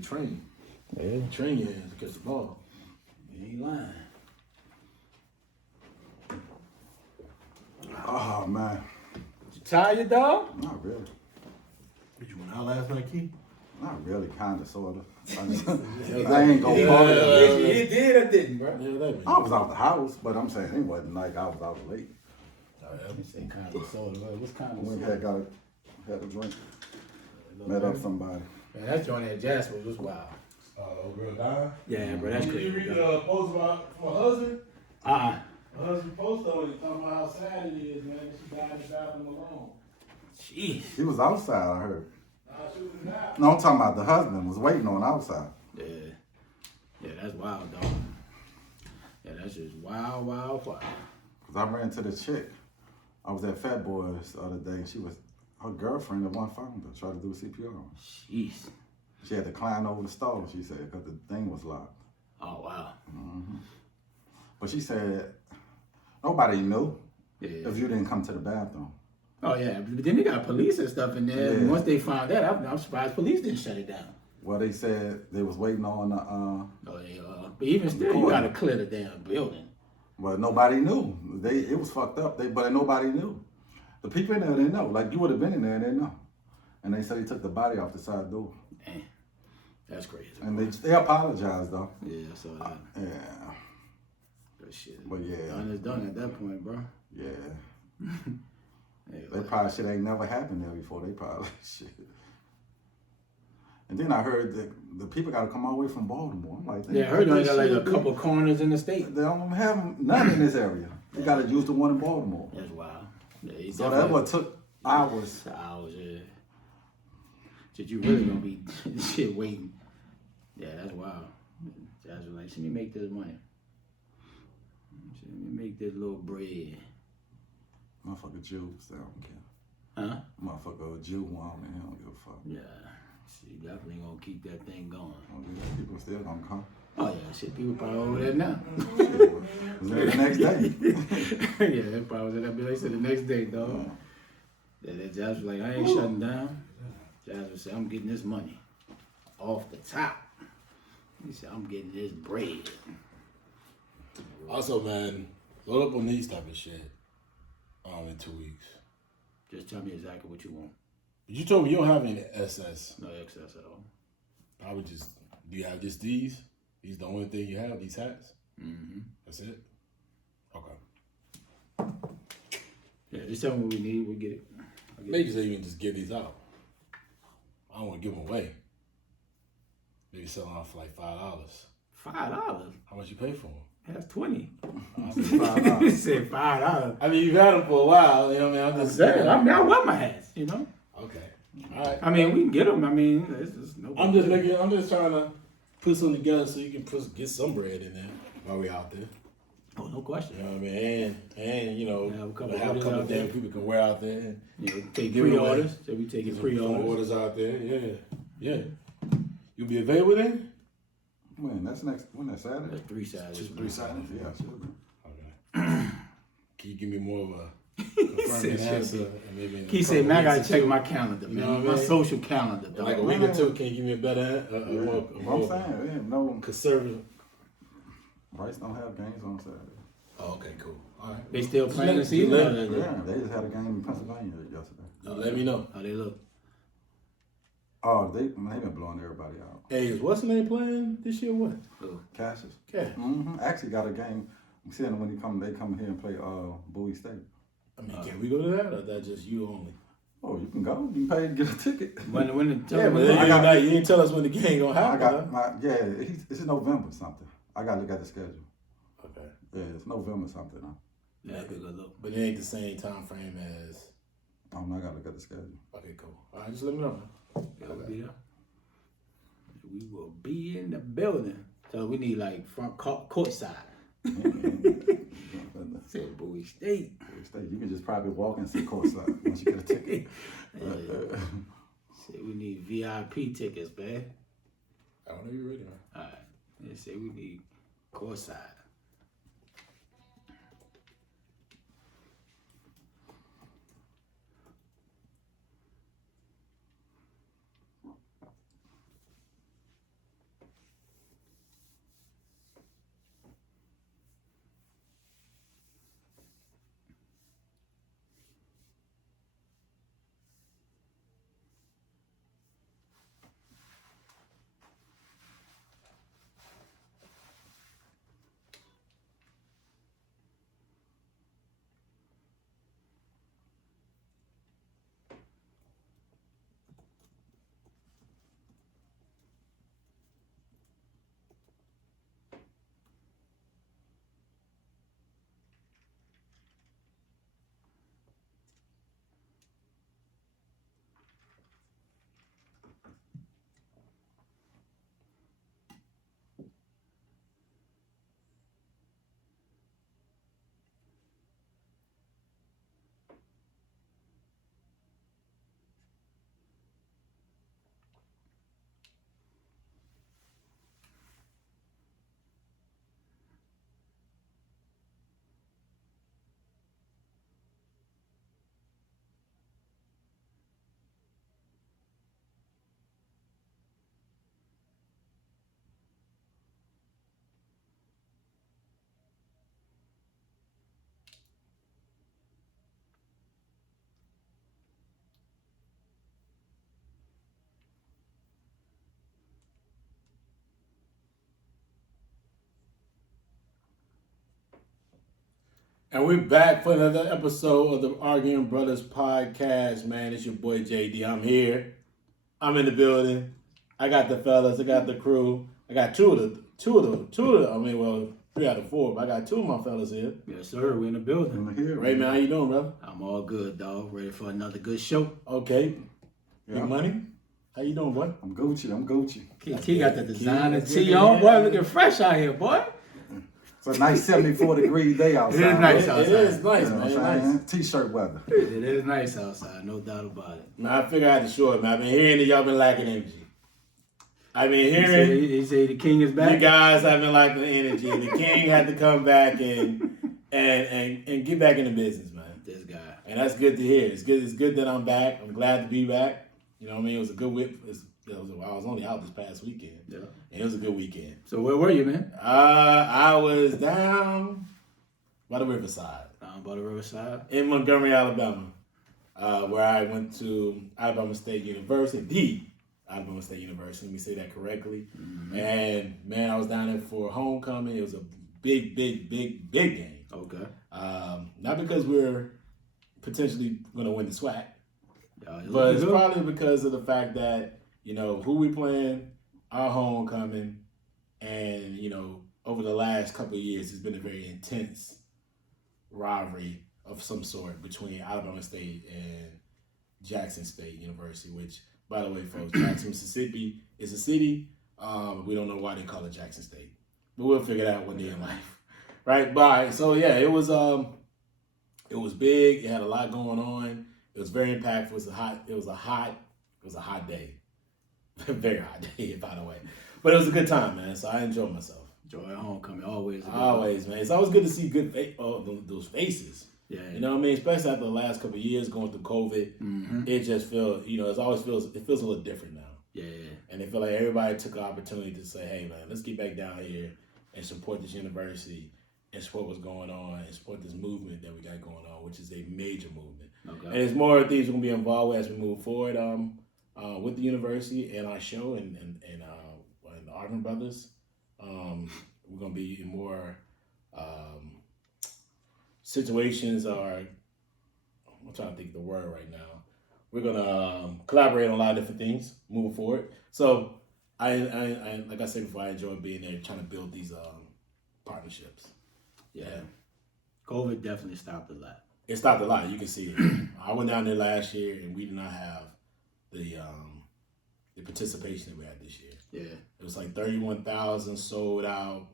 they train. Yeah. Train your ass to catch the ball. You ain't lying. Oh, man. You tired, dog? Not really. Did you went out last night, Key? Not really, kind of, sort of. I ain't gonna call it. You did or didn't, bro? Yeah, I was out the house, but I'm saying it wasn't like I was out late. You say kind of soda. What's kind of Went soda? had a drink. Met up somebody. Man, that joint at Jasper was wild. Girl died? Yeah, bro, that's Did you crazy. read the post about from her husband? Uh-uh. Her husband posted on it talking about how sad it is, man. She died in the bathroom alone. Jeez. He was outside, I heard. She was in the bathroom. No, I'm talking about the husband was waiting on outside. Yeah. Yeah, that's wild, dog. Yeah, that's just wild, wild, wild. Cause I ran to the chick. I was at Fat Boys the other day, and her girlfriend at one found her, tried to do CPR. Jeez. She had to climb over the stall, she said, because the thing was locked. Oh, wow. Mm-hmm. But she said, nobody knew if you didn't come to the bathroom. Oh, yeah. But then they got police and stuff in there. Yeah. And once they found that, I'm surprised police didn't shut it down. Well, they said they was waiting on the, But even still, you got to clear the damn building. well, nobody knew. It was fucked up, but nobody knew. The people in there didn't know. Like, you would have been in there and didn't know. And they said he took the body off the side door. Damn. That's crazy. And they apologized, though. Yeah, I saw that. Yeah. That shit. But yeah. Done is done at that point, bro. Yeah. They probably shit ain't never happened there before. They probably shit. And then I heard that the people got to come all the way from Baltimore. I'm like, Yeah, I heard they got like a couple corners in the state. They don't have none in this area. They got to use the one in Baltimore. That's wild. Yeah, So that's what took hours. Hours, yeah. Shit, you really gonna be shit waiting. Yeah, that's wild. That's like, let me make this money. Let me make this little bread. Motherfucker Jews, they don't care. Huh? Motherfucker Jew woman, he don't give a fuck. Yeah. She definitely gonna keep that thing going. People still gonna come. Oh yeah, shit, people probably over there now. Was there the next day? Yeah, they probably was at that bill. They said the next day, dog. Yeah, that Josh was like, I ain't shutting down. Josh said, I'm getting this money off the top. He said, I'm getting this bread. Also, man, load up on these type of shit in 2 weeks. Just tell me exactly what you want. You told me you don't have any SS. No excess at all. Probably just, do you have just these? These the only thing you have, these hats? Mm-hmm. That's it? Okay. Yeah, just tell me what we need, we'll get it. Maybe say you can just give these out. I don't want to give them away. Maybe sell them out for like $5. $5? How much you pay for them? That's $20. $5. He said $5. I mean, you've had them for a while, you know what I mean? I'm just saying. I mean, I wear my hats, you know? Okay. All right. I mean, we can get them. I mean, it's just no. I'm just trying to put something together so you can get some bread in there while we out there. Oh, no question. You know what I mean? And you know, have a couple have a orders couple out damn there. people can wear out there. And Yeah, take Give it away. pre-orders. So we taking some pre-orders. orders out there. Yeah. Yeah. You'll be available then? When? That's Saturday? That's 3 Saturdays. Just 3 Saturdays? Yeah, absolutely. Okay. Can you give me more of a confirming answer? He said, man, I gotta check my calendar, man. You know what I My mean? social calendar, dog. Like a week or two, can you give me a better, more I'm saying, yeah, no, conservative? Rice don't have games on Saturday. Oh, okay, cool. All right. They still playing the Just season? let- or Yeah, they just had a game in Pennsylvania yesterday. Let me know. How they look? Oh, they been blowing everybody out. Hey, is what's the name playing this year? What? Cassius. Yeah. Actually got a game. I'm seeing them when they come here and play Bowie State. I mean, can we go to that, or that just you only? Oh, you can go. You can pay to get a ticket. When the Yeah, but then you didn't tell us when the game gonna I happen. got it's in November something. I got to look at the schedule. Okay. Yeah, it's November something. Huh? Yeah, good look. But it ain't the same time frame as. I got to look at the schedule. Okay, cool. All right, just let me know. We'll be there. We will be in the building. So we need like front court side. Said Bowie State. Bowie State. You can just probably walk and sit courtside once you get a ticket. Say we need VIP tickets, man. I don't know you're ready, man. All right. They say we need court side. And we're back for another episode of the Arguing Brothers podcast, man. It's your boy JD. I'm here. I'm in the building. I got the fellas. I got the crew. I got two of the. I mean, well, 3 out of 4, but I got 2 of my fellas here. Yes, sir. We in the building. Raymond, how you doing, brother? I'm all good, dog. Ready for another good show. Okay. Yeah. Big money. How you doing, boy? I'm Gucci. KT got the designer tee on, boy. Looking fresh out here, boy. It's a nice 74-degree day outside. It is nice It outside. is nice, You know man. what I'm Nice. saying? T-shirt weather. It is nice outside, no doubt about it. Man, I figured I had to show it, man. I've been hearing that y'all been lacking energy. I've been He hearing say the king is back. you guys have been lacking energy. The king had to come back and get back in the business, man. This guy. And that's good to hear. It's good that I'm back. I'm glad to be back. You know what I mean? It was a good week. I was only out this past weekend. Yeah. And it was a good weekend. So where were you, man? I was down by the riverside Down by the riverside. in Montgomery, Alabama, where I went to Alabama State University. Alabama State University, let me say that correctly. Mm-hmm. And man, I was down there for homecoming. It was a big game. Okay. Not because we're potentially going to win the SWAC, It but it's good. probably because of the fact that, you know, who we playing, our homecoming, and, you know, over the last couple of years, it's been a very intense rivalry of some sort between Alabama State and Jackson State University, which, by the way, folks, Jackson, Mississippi is a city. We don't know why they call it Jackson State, but we'll figure it out one day in life, right? Bye. So yeah, it was big. It had a lot going on. It was very impactful. It was a hot day, very hot day, by the way. But it was a good time, man. So I enjoyed myself. Joy at homecoming, always. Always, man. It's always good to see those faces. Yeah. You know what I mean? Especially after the last couple of years going through COVID, Mm-hmm. it just feels, you know, it feels a little different now. Yeah. And I feel like everybody took an opportunity to say, hey, man, let's get back down here and support this university and support what's going on and support this movement that we got going on, which is a major movement. Okay. And there's more things we're going to be involved with as we move forward with the university and our show and the Arguing Brothers. We're going to be in more situations are, I'm trying to think of the word right now. We're gonna collaborate on a lot of different things moving forward. So I like I said before, I enjoy being there, trying to build these partnerships. Yeah. COVID definitely stopped a lot. It stopped a lot. You can see it. I went down there last year, and we did not have the participation that we had this year. Yeah. It was like 31,000 sold out.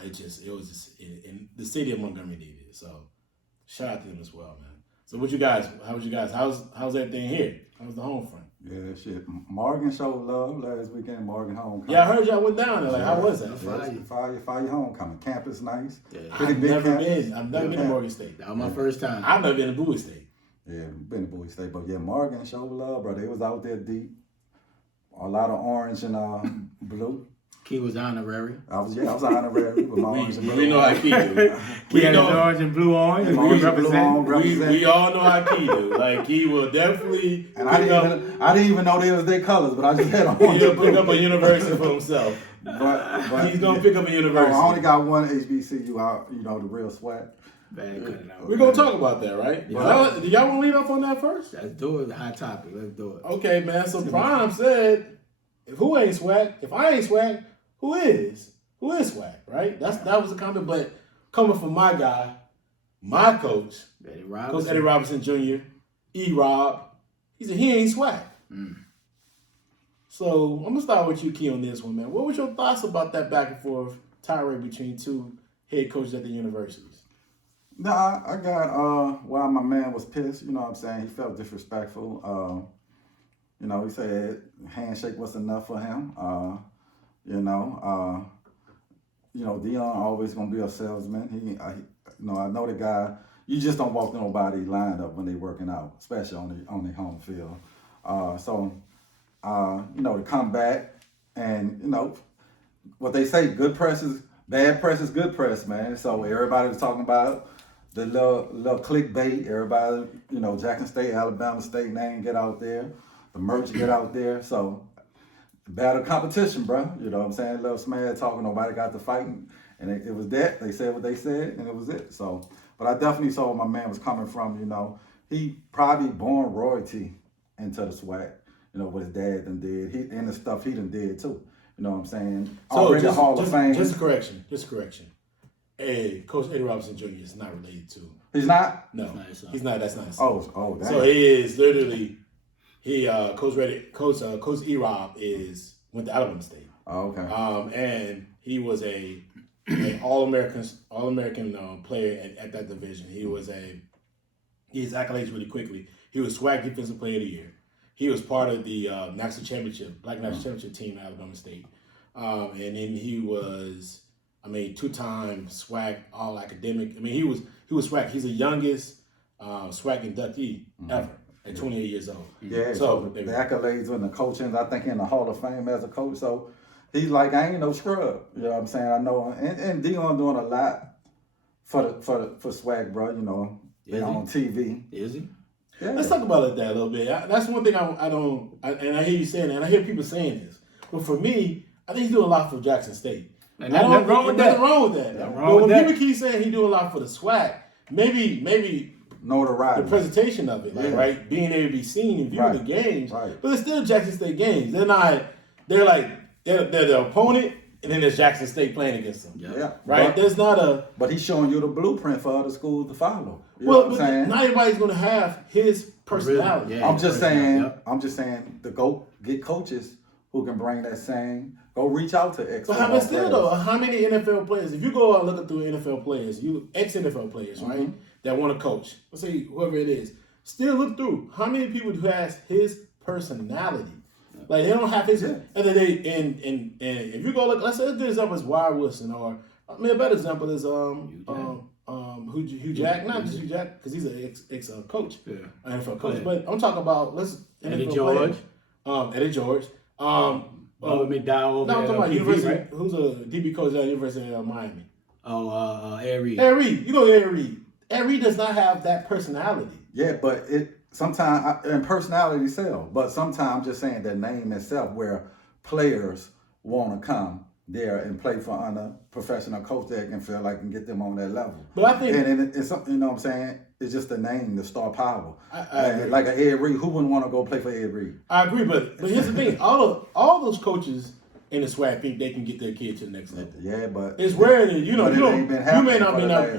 In the city of Montgomery needed it. So shout out to them as well, man. So how was you guys? How's everything here? How's the home front? Yeah, shit. Morgan showed love last weekend. Morgan homecoming. Yeah, I heard y'all went down there. Like, how was that? Fire homecoming. Campus nice. Yeah. I've never been to Morgan State. That was my first time. I've never been to Bowie State. Yeah, been to Bowie State, but yeah, Morgan showed love, bro. They was out there deep. A lot of orange and blue. Key was honorary. I was honorary with my orange and blue. We know how Key do. Key had his orange and blue on. And We orange and blue represent. on, represent. We all know how Key do. Like, Key will definitely And I didn't even know they was their colors, but I just had orange he'll and pick blue. up a university for himself. But He's gonna pick up a university. I only got one HBCU out, you know, the real SWAC. Man, cut it out. We're gonna talk about that, right? Yeah. Do y'all want to lead off on that first? Let's do it. Hot topic. Let's do it. Okay, man. So Prime said, if I ain't SWAC, who is? Who is SWAC, right? That was the comment. But coming from my guy, my coach, Coach Eddie Robinson Jr., E-Rob, he said he ain't SWAC. So I'm gonna start with you, Key, on this one, man. What was your thoughts about that back and forth tirade between two head coaches at the universities? Nah, I got why my man was pissed, you know what I'm saying? He felt disrespectful. You know, he said handshake was enough for him. Dion always gonna be a salesman. I know the guy. You just don't walk to nobody lined up when they working out, especially on the home field. To come back and what they say, good press is bad press is good press, man. So everybody was talking about the little clickbait. Everybody, Jackson State, Alabama State name get out there, the merch get out there. So battle competition, bro. You know what I'm saying? Little Smad talking, nobody got to fighting. And it was that. They said what they said, and it was it. So, but I definitely saw where my man was coming from. You know, he probably born royalty into the SWAC. You know, what his dad done did. And the stuff he done did too. You know what I'm saying? So Already Hall of Fame. Just a correction. Hey, Coach Eddie Robinson Jr. is not related to. He's not? No, he's not. That's not his son. son. Oh, damn. So he is literally, Coach E-Rob went to Alabama State. Oh, okay. And he was a All-American player at that division. His accolades really quickly. He was SWAC Defensive Player of the Year. He was part of the Black National Championship team at Alabama State. And then he was, two-time SWAC All-Academic. He was SWAC. He's the youngest SWAC inductee ever at 28 years old. Yeah, so the accolades and the coaching, I think in the Hall of Fame as a coach. So he's like, I ain't no scrub. You know what I'm saying? I know. And Dion doing a lot for SWAC, bro. You know, they on TV. Is he? Yeah. Let's talk about that a little bit. That's one thing I hear you saying that, and I hear people saying this. But for me, I think he's doing a lot for Jackson State. And nothing wrong with that. But when people keep saying he's doing a lot for the SWAC, maybe notoriety, the presentation of it, right, being able to be seen and viewing the games. Right. But it's still Jackson State games. They're the opponent, and then there's Jackson State playing against them. Yeah. Right. There's not a. But he's showing you the blueprint for other schools to follow. You know what I'm saying? Not everybody's going to have his personality. Really? I'm just saying to go get coaches who can bring that same. Go reach out to ex. But how many NFL players? If you go out looking through NFL players, ex-NFL players, right, that want to coach. Let's say whoever it is, still look through how many people who has his personality. Like they don't have his. And if you go look, let's say a good example is Wyatt Wilson, or a better example is Hugh Jack, not just Hugh Jack, because he's an ex coach, NFL coach. But I'm talking about Eddie George. Eddie George. McDowell. No, I'm talking about University. Right? Who's a DB coach at the University of Miami? Ed Reed. Ed Reed. You go to Ed Reed. Ed Reed does not have that personality. Yeah, but sometimes and personality sell. But sometimes just saying the name itself, where players want to come there and play for under professional coach that can feel like can get them on that level. But I think it's something, you know what I'm saying? It's just the name, the star power. I agree. Like an Ed Reed, who wouldn't want to go play for Ed Reed? I agree, but here's the thing: all those coaches in the SWAC think they can get their kid to the next level. Yeah, but it's rare that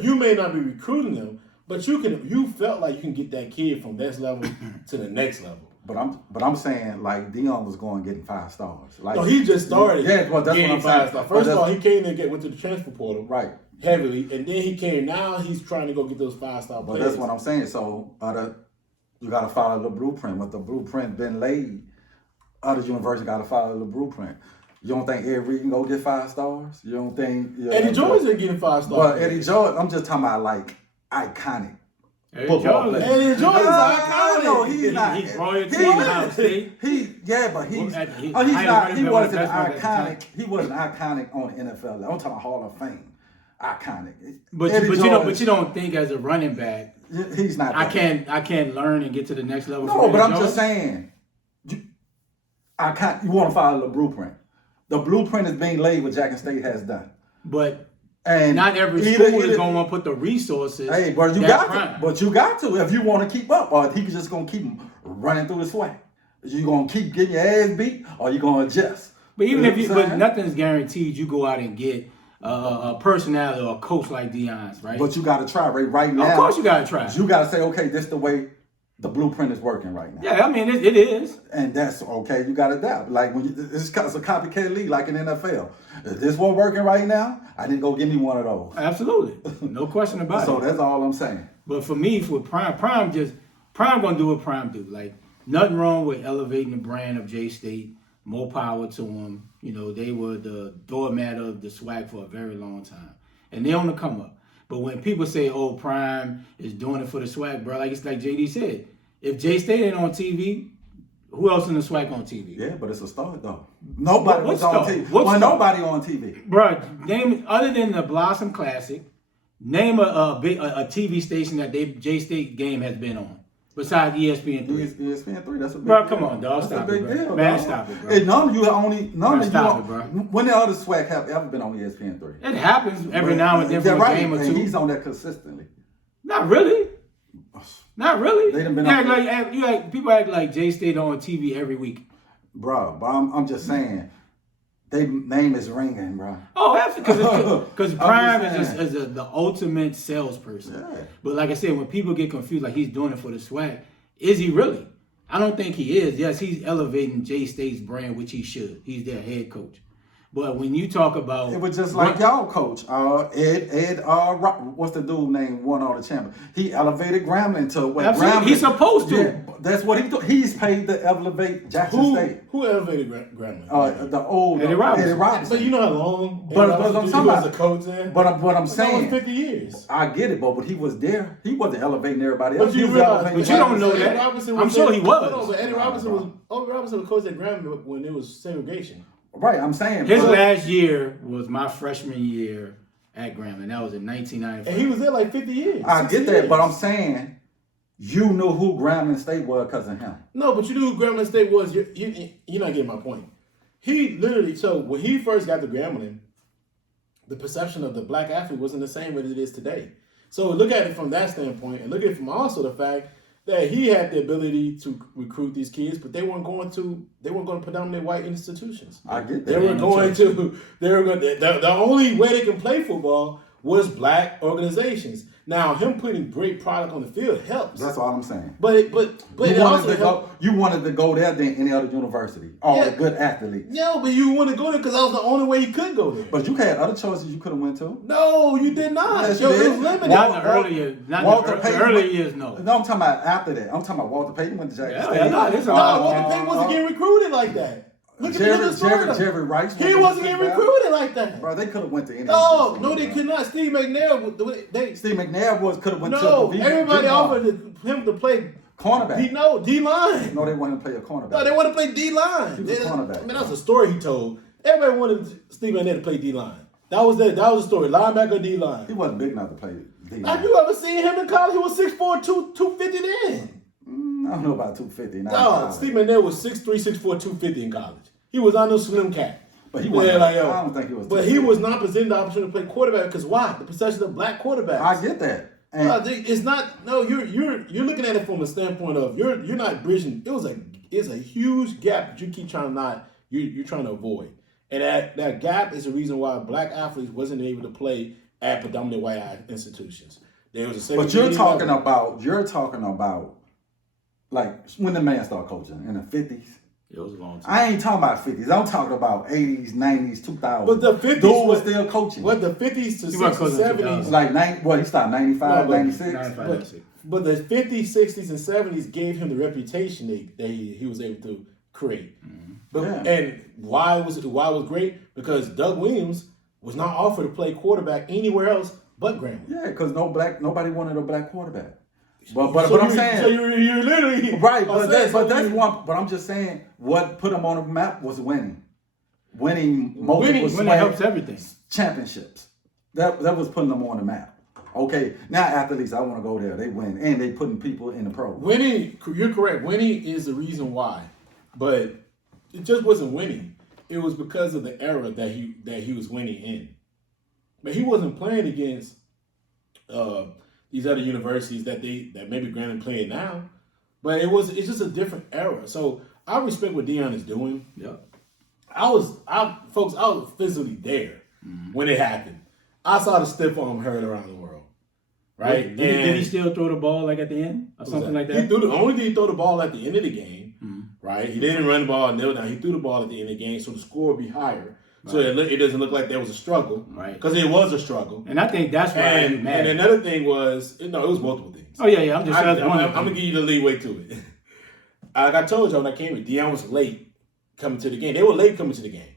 you may not be recruiting them, but you felt like you can get that kid from this level to the next level. But I'm saying like Dion was going getting 5 stars. Like, no, he just started. Yeah, well, that's what I'm saying. 5 stars. First of all, he came and went to the transfer portal, right, heavily, and then he came. Now he's trying to go get those 5-star players. But that's what I'm saying. So you got to follow the blueprint. With the blueprint been laid, other universities got to follow the blueprint. You don't think Ed Reed can go get 5 stars? You don't think Eddie George ain't getting 5 stars? Well, Eddie George, I'm just talking about like iconic. Eddie George is iconic. No, he's not. He's royalty in Ohio State. He wasn't iconic. He wasn't iconic on the NFL. I'm talking about Hall of Fame. Iconic. But you don't think as a running back, he's not. I can't learn and get to the next level. No, but I'm just saying. You want to follow the blueprint. The blueprint is being laid what Jackson State has done. But not every school is going to want to put the resources. Hey, but you got to if you want to keep up, or if he's just going to keep running through the SWAC. You going to keep getting your ass beat, or you going to adjust. But but nothing's guaranteed. You go out and get a personality or a coach like Dion's, right? But you got to try right now. Of course, you got to try. You got to say, okay, this is the way the blueprint is working right now. Yeah, I mean it is, and that's okay. You got to adapt. Like when it's a copycat league, like in NFL. If this one working right now, I need to go give me one of those. Absolutely, no question about it. So that's all I'm saying. But for me, for Prime gonna do what Prime do. Like nothing wrong with elevating the brand of J State. More power to them. You know, they were the doormat of the SWAC for a very long time, and they on the come up. But when people say, "Oh, Prime is doing it for the SWAC," bro, like JD said, if J State ain't on TV, who else in the SWAC on TV? Yeah, but it's a start though. Nobody was on TV. Nobody on TV, bro. Name other than the Blossom Classic. Name a TV station that J State game has been on. besides ESPN3? ESPN3, that's a big Bro, deal. come on, dog. That's Stop a it, big bro. deal, Man, dog. stop it, bro. Hey, none of you stop it, bro. when the other SWAC have ever been on ESPN3? It happens every now and then for a game or two. He's on that consistently. Not really. Not really. They done been people act like Jay stayed on TV every week. Bro, but I'm just saying, their name is ringing, bro. Oh, absolutely. Because Prime just is the ultimate salesperson. Yeah. But like I said, when people get confused, like he's doing it for the SWAC, is he really? I don't think he is. Yes, he's elevating Jay State's brand, which he should. He's their head coach. But when you talk about... It was just like y'all coach, Ed, what's the dude name, won all the champions? He elevated Grambling to what Grambling... He's supposed to. Yeah, that's what he do. He's paid to elevate Jackson State. Who elevated Grambling? The old Eddie Robinson. But you know how long But I'm talking about the coach there? But what I'm saying... 50 years. I get it, but he was there. He wasn't elevating everybody else. But you don't know that. I'm sure he was. No, but Eddie Robinson was coach at Grambling when it was segregation. Right, I'm saying. His last year was my freshman year at Grambling. That was in 1995. And he was there like 50 years. I get that, but I'm saying you knew who Grambling State was because of him. No, but you knew who Grambling State was. You're not getting my point. He literally, so when he first got to Grambling, the perception of the black athlete wasn't the same as it is today. So look at it from that standpoint, and look at it from also the fact that he had the ability to recruit these kids, but they weren't going to predominantly white institutions. I get that. The only way they can play football was black organizations. Now, him putting great product on the field helps. That's all I'm saying. But it also helps. You wanted to go there than any other university. All the good athletes. No, but you want to go there because that was the only way you could go there. But you had other choices you could have went to. No, you did not. Yes, It was did. limited. Not in the early years. Early years, no. No, I'm talking about after that. I'm talking about Walter Payton went to Jackson State. Walter Payton wasn't getting recruited like that. Look at Jerry Rice. He wasn't getting recruited like that. Bro, they could have went to any. No, they could not. Steve McNair could have went to. No, everybody offered him to play cornerback. D-line. No, they wanted to play a cornerback. No, they want to play D-line. He was a cornerback. I mean, that's a story he told. Everybody wanted Steve McNair to play D-line. That was the story. Linebacker, D-line. He wasn't big enough to play D-line. Have you ever seen him in college? He was 6'4", 250 then. I don't know about 250. No, Steve McNair was 6'3", 6'4", 250 in college. He was on no slim cat. But he wasn't. I don't think he was. But he was not presented the opportunity to play quarterback because why? The perception of black quarterbacks. I get that. It's not. No, you're looking at it from a standpoint of you're not bridging. It's a huge gap that you keep trying you're trying to avoid, and that gap is the reason why black athletes wasn't able to play at predominantly white institutions. There was a. But you're talking about like when the man started coaching in the 50s. It was a long time. I ain't talking about 50s. I'm talking about 80s, 90s, 2000s. But the 50s dude was still coaching. What the 50s to 60s, 70s. Like he started 95, 96. 96. But the 50s, 60s, and 70s gave him the reputation that he was able to create. Mm-hmm. But and why was it great? Because Doug Williams was not offered to play quarterback anywhere else but Grambling. Yeah, because nobody wanted a black quarterback. But I'm saying, so you're literally right. But I'm just saying, what put them on the map was winning helps everything. Championships. That was putting them on the map. Okay, now athletes, I want to go there. They win, and they putting people in the program. Winning, you're correct. Winning is the reason why, but it just wasn't winning. It was because of the era that he was winning in. But he wasn't playing against these other universities that maybe Grambling playing now, but it's just a different era. So I respect what Deion is doing. Yeah, I was physically there when it happened. I saw the stiff arm heard around the world, right? Did he still throw the ball like at the end or something like that? Only did he throw the ball at the end of the game, right? He didn't run the ball and kneel down. He threw the ball at the end of the game, so the score would be higher. Right. So it doesn't look like there was a struggle, right? Because it was a struggle, and I think that's why. And another thing was, it was multiple things. Oh yeah. I'm gonna give you the leeway to it. Like I told you when I came in, Deion was late coming to the game. They were late coming to the game,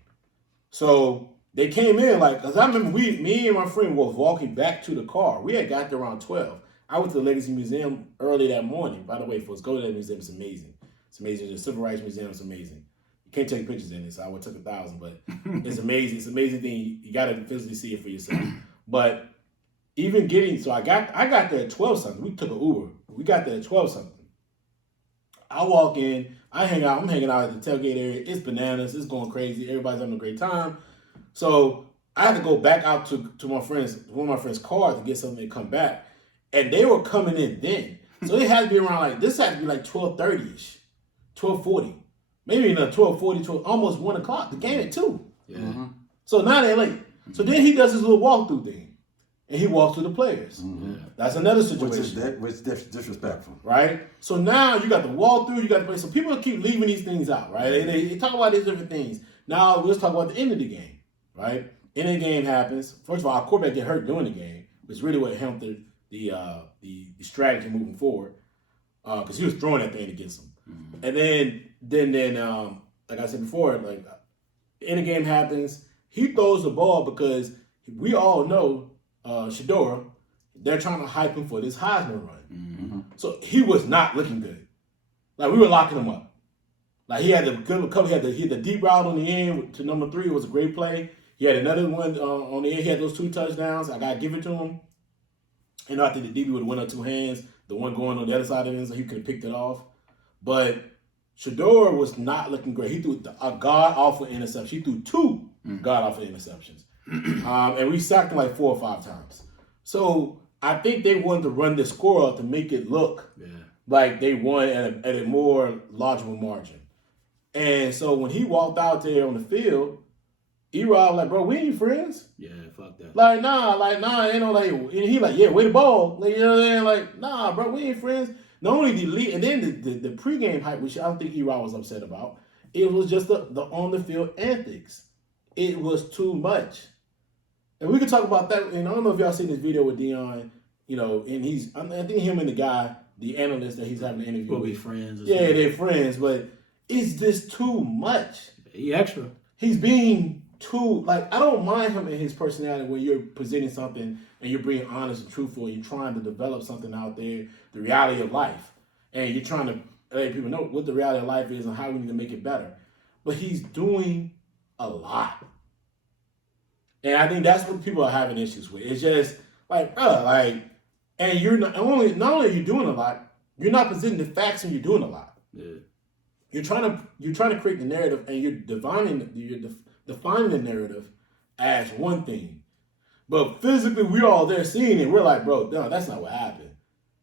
so they came in because I remember me and my friend was walking back to the car. We had got there around 12. I went to the Legacy Museum early that morning. By the way, folks, go to that museum. It's amazing. It's amazing. The Civil Rights Museum is amazing. Can't take pictures in it, so I would have took 1,000, but it's amazing. It's an amazing thing. You got to physically see it for yourself. But even I got there at 12 something. We took an Uber. We got there at 12 something. I walk in, I'm hanging out at the tailgate area. It's bananas. It's going crazy. Everybody's having a great time. So I had to go back out to one of my friends' car to get something and come back. And they were coming in then. So it had to be around this had to be 12:30-ish, 12:40. Maybe even 12:40, almost 1 o'clock. The game at 2. Yeah. Mm-hmm. So now they're late. So then he does his little walkthrough thing. And he walks through the players. Mm-hmm. That's another situation. Which is disrespectful. Right? So now you got the walkthrough, you got the play. So people keep leaving these things out, right? They talk about these different things. Now let's talk about the end of the game, right? End of the game happens. First of all, our quarterback get hurt during the game, which is really what helped the strategy moving forward. Because he was throwing that thing against him. Mm-hmm. And then like I said before, the end of the game happens. He throws the ball because we all know Shedeur, they're trying to hype him for this Heisman run. Mm-hmm. So he was not looking good. We were locking him up. He had the good cover. He had the deep route on the end to number 3. It was a great play. He had another one on the end. He had those 2 touchdowns. I got to give it to him. And I think the DB would have went on 2 hands. The one going on the other side of him, so he could have picked it off. But Shedeur was not looking great. He threw a god-awful interception. He threw 2 god-awful interceptions. And we sacked him 4 or 5 times. So I think they wanted to run the score up to make it look like they won at a more logical margin. And so when he walked out there on the field, E-Rob was like, bro, we ain't friends. Yeah, fuck that. Nah, ain't no and he yeah, way the ball. You know what I'm saying? Nah, bro, we ain't friends. Not only the lead, and then the pregame hype, which I don't think E-Rob was upset about, it was just the on the field antics. It was too much. And we could talk about that. And I don't know if y'all seen this video with Deion, and I think him and the guy, the analyst that he's having an interview with. Be friends or something. something. They're friends, but it's just too much. He extra. He's being too, I don't mind him and his personality when you're presenting something and you're being honest and truthful and you're trying to develop something out there, the reality of life. And you're trying to let people know what the reality of life is and how we need to make it better. But he's doing a lot. And I think that's what people are having issues with. It's just and you're not only are you doing a lot, you're not presenting the facts and you're doing a lot. Yeah. You're trying to create the narrative and you're defining the narrative as one thing. But physically, we're all there seeing it. We're like, bro, no, that's not what happened.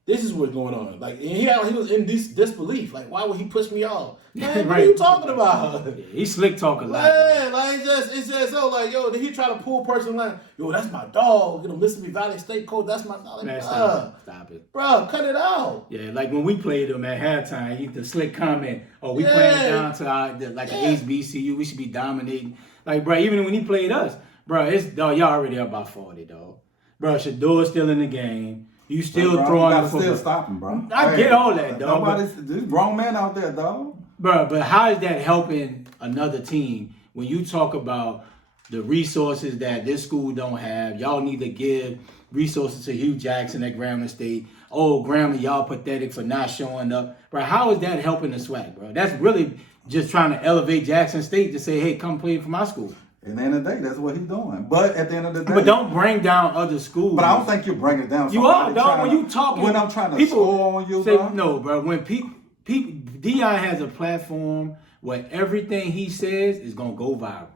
This is what's going on. And he was in disbelief. Why would he push me off? Man, what are you talking about? Yeah, he slick talking a lot. It's just so yo, did he try to pull a person yo, that's my dog, Mississippi Valley State coach, that's my dog. Man, stop it. Bro, cut it out. Yeah, when we played him at halftime, the slick comment, we playing down to an HBCU, we should be dominating. Bro, even when he played us, bro, y'all already up about 40, dog. Bro, Shedeur's still in the game. You still throwing the football. Still stopping, bro. I get all that, dog. There's grown men out there, dog. Bro, but how is that helping another team when you talk about the resources that this school don't have? Y'all need to give resources to Hugh Jackson at Grambling State. Oh, Grambling, y'all pathetic for not showing up. Bro, how is that helping the SWAC, bro? That's really just trying to elevate Jackson State to say, hey, come play for my school. At the end of the day, that's what he's doing. But at the end of the day... But don't bring down other schools. But I don't think you're bringing it down. You are, dog. When you talking... When I'm trying to score on you, say, bro. No, bro. When Deion has a platform where everything he says is going to go viral.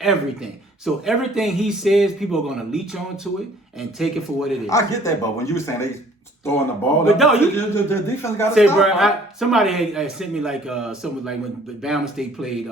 Everything. So everything he says, people are going to leech onto it and take it for what it is. I get that, but when you were saying they throwing the ball, but no, the defense got to say, stop. Bro, somebody had sent me something when Bama State played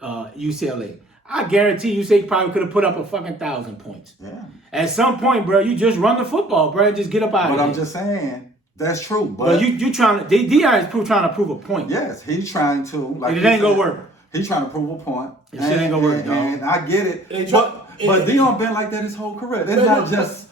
UCLA. I guarantee you, say probably could have put up a fucking 1,000 points. Yeah. At some point, bro, you just run the football, bro. Just get up out of here. But I'm just saying. That's true, but well, you trying to Deion is trying to prove a point. Yes, he's trying to. It ain't gonna work. He's trying to prove a point. It shit ain't gonna work, dog. And I get it. But Deion been like that his whole career. It's not just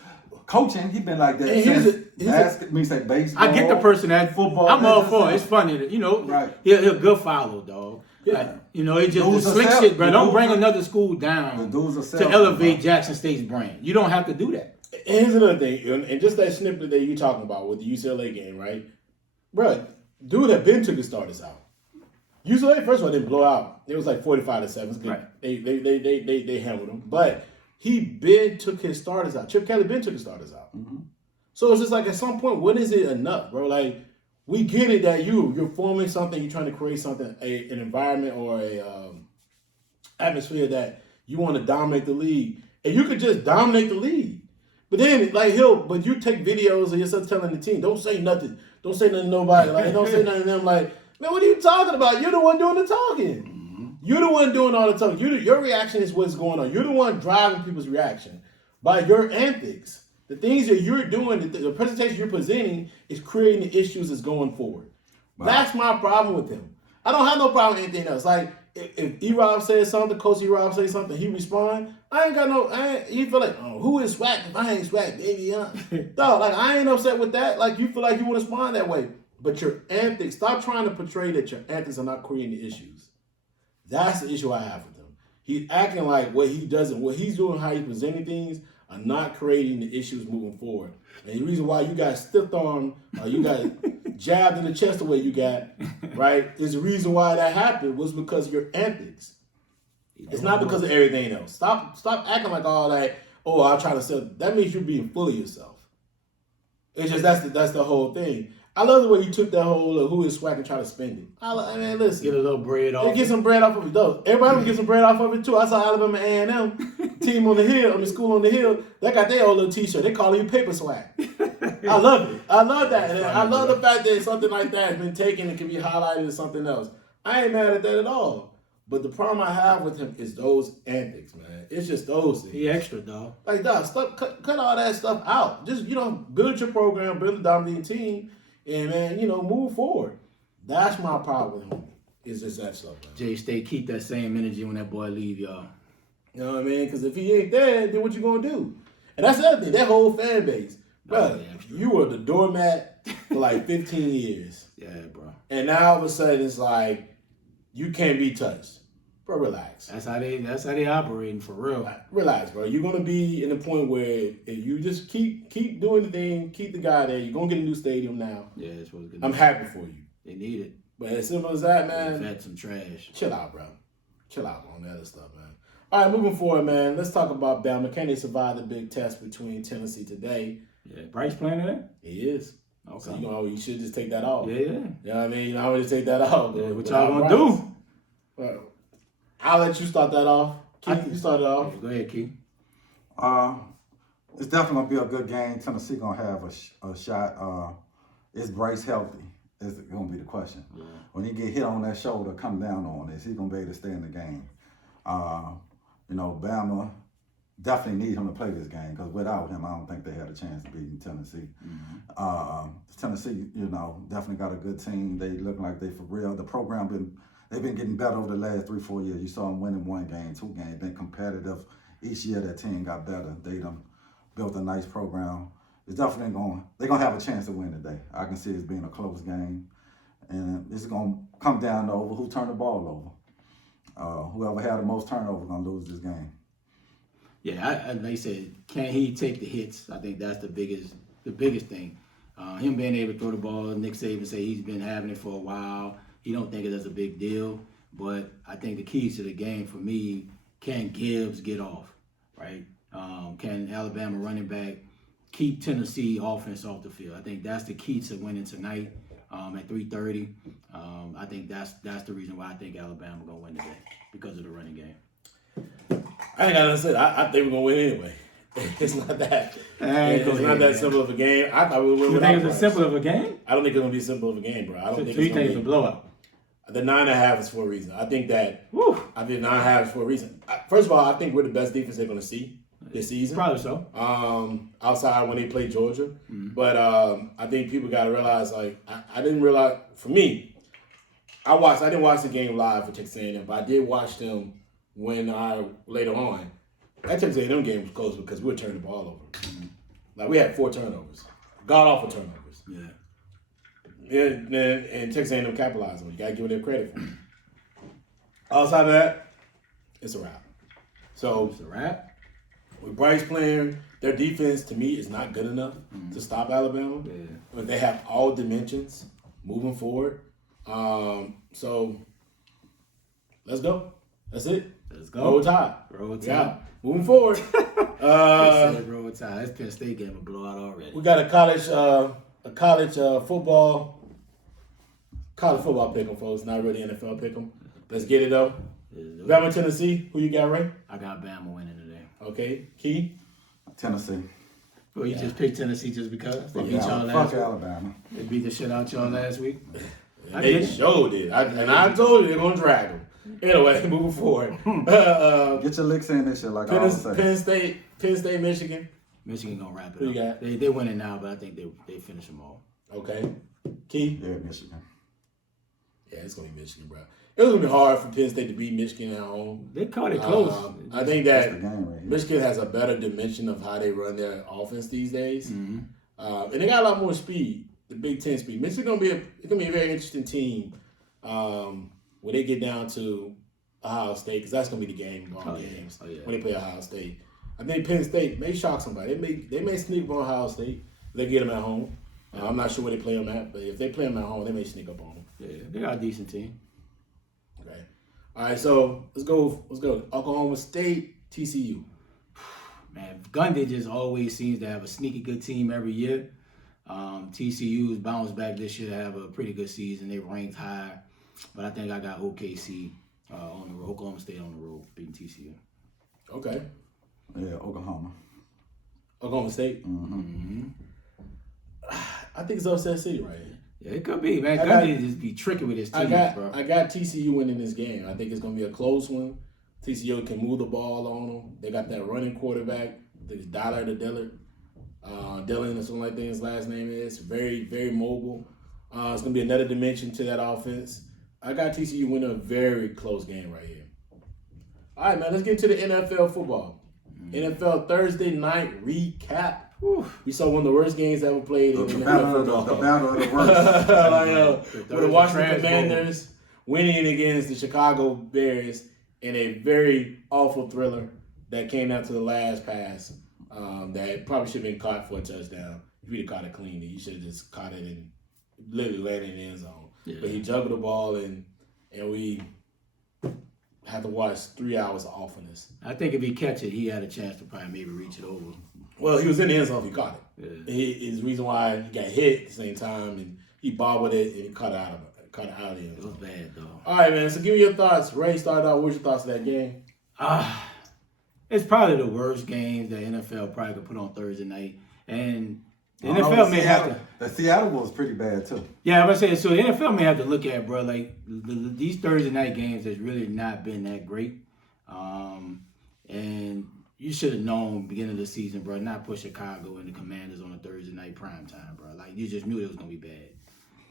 coaching. He's been like that since baseball. I get the person that football. I'm all for it. It's funny, Right. He's a good follow, dog. Yeah. It's just the slick shit, bro. Don't bring another school down to elevate Jackson State's brand. You don't have to do that. And here's another thing, and just that snippet that you're talking about with the UCLA game, right? Bro, dude that Ben took his starters out. UCLA, first of all, didn't blow out. It was 45-7. Right. They handled them. But Ben took his starters out. Chip Kelly, Ben took his starters out. Mm-hmm. So it's just at some point, when is it enough, bro? we get it that you're forming something, you're trying to create something, an environment or a atmosphere that you want to dominate the league, and you could just dominate the league. But then, like, but you take videos of yourself telling the team, don't say nothing to nobody, like, don't say nothing to them, like, man, what are you talking about? You're the one doing the talking. Mm-hmm. You're the one doing all the talking. Your reaction is what's going on. You're the one driving people's reaction by your antics. The things that you're doing, the presentation you're presenting is creating the issues that's going forward. Wow. That's my problem with him. I don't have no problem with anything else. Like, if E-Rob says something, Coach E-Rob says something, he respond. You feel like, oh, who is SWAC if I ain't SWAC, baby? Dog, like, I ain't upset with that. Like, you feel like you want to respond that way. But your antics, stop trying to portray that your antics are not creating the issues. That's the issue I have with him. He's acting like what he's doing, how he's presenting things, are not creating the issues moving forward. And the reason why you got stiff arm, or you got jabbed in the chest the way you got, right, is the reason why that happened was because of your antics. It's not because of everything else. Stop acting like all that, oh, I'll try to sell. That means you're being full of yourself. It's just that's the whole thing. I love the way you took that whole who is SWAC and try to spend it. I mean, listen. Get a little bread off. Get some bread off of it, though. Everybody will get some bread off of it, too. I saw Alabama A&M, team on the hill, school on the hill. They got their old little T-shirt. They call it paper SWAC. I love it. I love that. And I love the fact that something like that has been taken and can be highlighted as something else. I ain't mad at that at all. But the problem I have with him is those antics, man. It's just those things. He extra, dog. Like, dog, cut all that stuff out. Just, build your program, build a dominating team. And, man, move forward. That's my problem with him. Is just that stuff, man. J State, keep that same energy when that boy leave, y'all. You know what I mean? Because if he ain't there, then what you going to do? And that's the other thing. That whole fan base. Bro, you were the doormat for like 15 years. Yeah, bro. And now all of a sudden it's like, you can't be touched. Bro, relax. That's how they operating for real. Relax, bro. You're gonna be in the point where if you just keep doing the thing, keep the guy there. You're gonna get a new stadium now. Yeah, it's what's good. I'm happy for you. They need it. But as simple as that, man. They've had some trash. Chill out, bro. Chill out on the other stuff, man. All right, moving forward, man. Let's talk about Bama. Can they survive the big test between Tennessee today? Yeah, Bryce playing in it? He is. Okay. So you should just take that off. Yeah. You know what I mean? You always take that off. Yeah, what y'all gonna do? Well, I'll let you start that off. Keith, you start it off. Go ahead, Keith. It's definitely gonna be a good game. Tennessee gonna have a shot. Is Bryce healthy? Is gonna be the question. Yeah. When he get hit on that shoulder, come down on it, is he gonna be able to stay in the game? Bama definitely need him to play this game because without him, I don't think they had a chance of beating Tennessee. Mm-hmm. Tennessee, definitely got a good team. They look like they for real. The program they've been getting better over the last 3-4 years. You saw them winning 1 game, 2 games, been competitive. Each year that team got better. They done built a nice program. It's definitely they're gonna have a chance to win today. I can see it being a close game. And it's gonna come down to who turned the ball over. Whoever had the most turnovers gonna lose this game. Yeah, like I said, can he take the hits? I think that's the biggest thing. Him being able to throw the ball, Nick Saban say he's been having it for a while. He don't think it's a big deal, but I think the keys to the game for me, can Gibbs get off, right? Can Alabama running back keep Tennessee offense off the field? I think that's the key to winning tonight at 3:30. I think that's the reason why I think Alabama gonna win today because of the running game. I ain't got nothing to say. I think we're gonna win anyway. It's not that. It's not that simple of a game. I thought we would win. You think it's a simple of a game? I don't think it's gonna be simple of a game, bro. I don't think so you think it's a blowout. The 9.5 is for a reason. I think that. Woo. I think 9.5 is for a reason. First of all, I think we're the best defense they're gonna see this season. Probably so. Outside when they play Georgia, but I think people got to realize. Like I didn't realize. For me, I didn't watch the game live for Texas A&M, but I did watch them when later on. That Texas A&M game was close because we were turning the ball over. Mm-hmm. Like we had 4 turnovers, god awful turnovers. Yeah. And Texas A&M capitalized on it. You gotta give them credit for it. Outside of that, it's a wrap. So it's a wrap. With Bryce playing, their defense to me is not good enough to stop Alabama. Yeah. But they have all dimensions moving forward. So let's go. That's it. Let's go. Roll Tide. Roll Tide. Yeah. Moving forward. Roll Tide. That's Penn State game a blowout already. We got a college football college football pick 'em, folks. Not really NFL pick 'em. Let's get it though. Bama, Tennessee. Who you got, Ray? I got Bama winning today. Okay, Key. Tennessee. Well, you just picked Tennessee just because they beat y'all Fuck last week. Alabama. They beat the shit out y'all last week. They showed it. I told you they're gonna drag them. Anyway, moving forward. Get your licks in this shit like I always say. Penn State, Michigan. Michigan gonna wrap it Who up. you got? They winning now, but I think they finish them all. Okay. Key. Yeah, Michigan. Yeah, it's gonna be Michigan, bro. It was gonna be hard for Penn State to beat Michigan at home. They caught it close. I think That's that the game right here. Michigan has a better dimension of how they run their offense these days, Mm-hmm. and they got a lot more speed. The Big Ten speed. Michigan's gonna be a very interesting team when they get down to Ohio State, because that's gonna be the game of all games when they play Ohio State. I think Penn State may shock somebody. They may sneak up on Ohio State. They get them at home. I'm not sure where they play them at, but if they play them at home, they may sneak up on them. Yeah, they got a decent team. Okay. All right, so let's go. Oklahoma State, TCU. Man, Gundy just always seems to have a sneaky good team every year. TCU's bounced back this year to have a pretty good season. They ranked high, but I think I got OKC on the road. Oklahoma State on the road beating TCU. Okay. Yeah, Oklahoma. Oklahoma State. Mm-hmm. I think it's upset city right here. Yeah, it could be, man. Gundy just be tricky with his team, bro. I got TCU winning this game. I think it's gonna be a close one. TCU can move the ball on them. They got that running quarterback. I think it's Dillard or Dillard. Dillon or something like that his last name is. Very, very mobile. It's gonna be another dimension to that offense. I got TCU winning a very close game right here. All right, man. Let's get into the NFL football. NFL Thursday night recap. Whew. We saw one of the worst games ever played in The NFL battle football. of the worst. With the Washington Commanders winning against the Chicago Bears in a very awful thriller that came down to the last pass. That probably should have been caught for a touchdown. If you'd have caught it cleanly, you should have just caught it and literally landed in the end zone. Yeah. But he juggled the ball and we had to watch 3 hours of awfulness. I think if he catch it, he had a chance to probably maybe reach it over. Well, he was in the end zone if he caught it. Yeah. His reason why he got hit at the same time and he bobbled it and he caught it out of the end It zone. was bad, though. All right, man. So give me your thoughts. Ray, start out. What's your thoughts of that game? It's probably the worst games that NFL probably could put on Thursday night. And the I don't know, NFL may have to. The Seattle was pretty bad too. Yeah, I'm going to say, so the NFL may have to look at, bro, like these Thursday night games has really not been that great. And you should have known beginning of the season, bro, not put Chicago and the Commanders on a Thursday night prime time, bro. Like, you just knew it was going to be bad.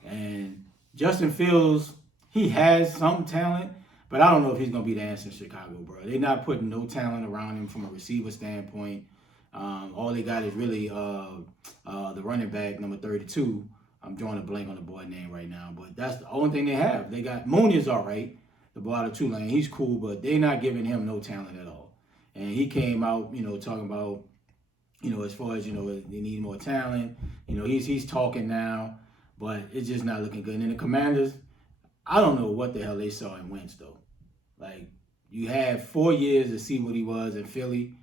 And Justin Fields, he has some talent, but I don't know if he's going to be the answer in Chicago, bro. They're not putting no talent around him from a receiver standpoint. All they got is really the running back, number 32. I'm drawing a blank on the boy name right now, but that's the only thing they have. They got Mooney is all right, the boy out of Tulane. He's cool, but they're not giving him no talent at all. And he came out, talking about, as far as, they need more talent. He's talking now, but it's just not looking good. And then the Commanders, I don't know what the hell they saw in Wentz, though. Like, you had 4 years to see what he was in Philly,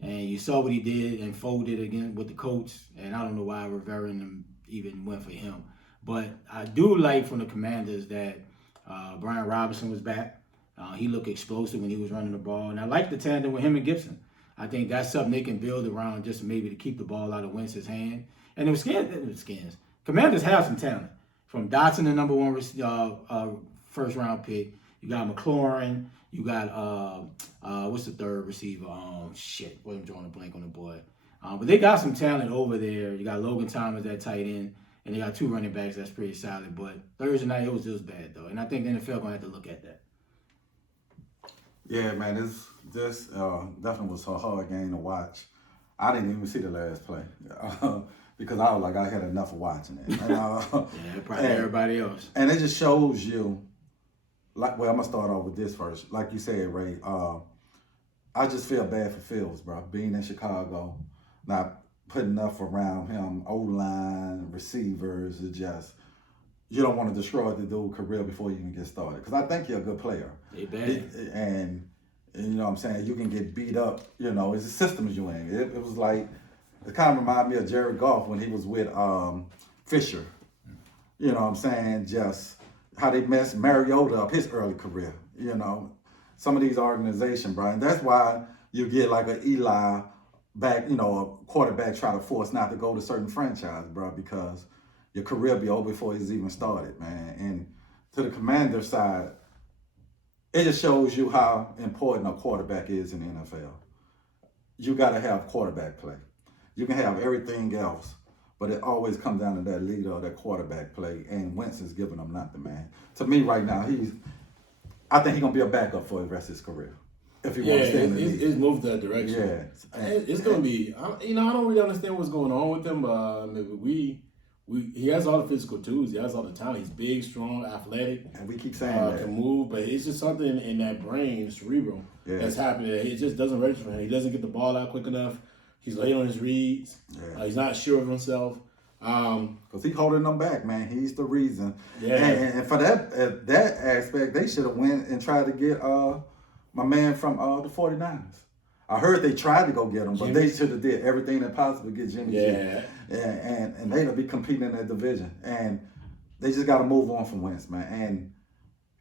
and you saw what he did and folded again with the coach, and I don't know why Riveria and them even went for him. But I do like from the Commanders that Brian Robinson was back. He looked explosive when he was running the ball, and I like the tandem with him and Gibson. I think that's something they can build around just maybe to keep the ball out of Wentz's hand. And it was Skins. Commanders have some talent. From Dotson, the number one first round pick. You got McLaurin. You got what's the third receiver? I'm drawing a blank on the boy. But they got some talent over there. You got Logan Thomas at tight end, and they got 2 running backs that's pretty solid. But Thursday night it was just bad though, and I think the NFL gonna have to look at that. Yeah, man, this definitely was a hard game to watch. I didn't even see the last play because I was like, I had enough of watching it. And, yeah, probably everybody else. And it just shows you, I'm gonna start off with this first. Like you said, Ray, I just feel bad for Fields, bro. Being in Chicago, not putting enough around him, O-line, receivers, you don't want to destroy the dude's career before you even get started. Because I think you're a good player. They bad. And you know what I'm saying? You can get beat up, it's the systems you're in. It was like, it kind of reminded me of Jared Goff when he was with Fisher. You know what I'm saying? Just, how they messed Mariota up his early career. You know, some of these organizations, bro, and that's why you get like an Eli back, you know, a quarterback try to force not to go to certain franchise, bro, because your career be over before it's even started, man. And to the Commander side, it just shows you how important a quarterback is in the NFL. You got to have quarterback play. You can have everything else, but it always comes down to that leader or that quarterback play, and Wentz is giving them nothing, man. To me right now, I think he's going to be a backup for the rest of his career. If he wants to stay in the league. It's moved that direction. Yeah. It's going to be, you know, I don't really understand what's going on with him, but he has all the physical tools. He has all the talent. He's big, strong, athletic. And we keep saying that. Can move, but it's just something in that brain, cerebral, that's happening. It just doesn't register for him. He doesn't get the ball out quick enough. He's late on his reads. Yeah. He's not sure of himself. Because he's holding them back, man. He's the reason. Yeah. And for that aspect, they should have went and tried to get my man from the 49ers. I heard they tried to go get him, but they should have did everything that possible to get Jimmy G. And they'll be competing in that division. And they just got to move on from Wentz, man. And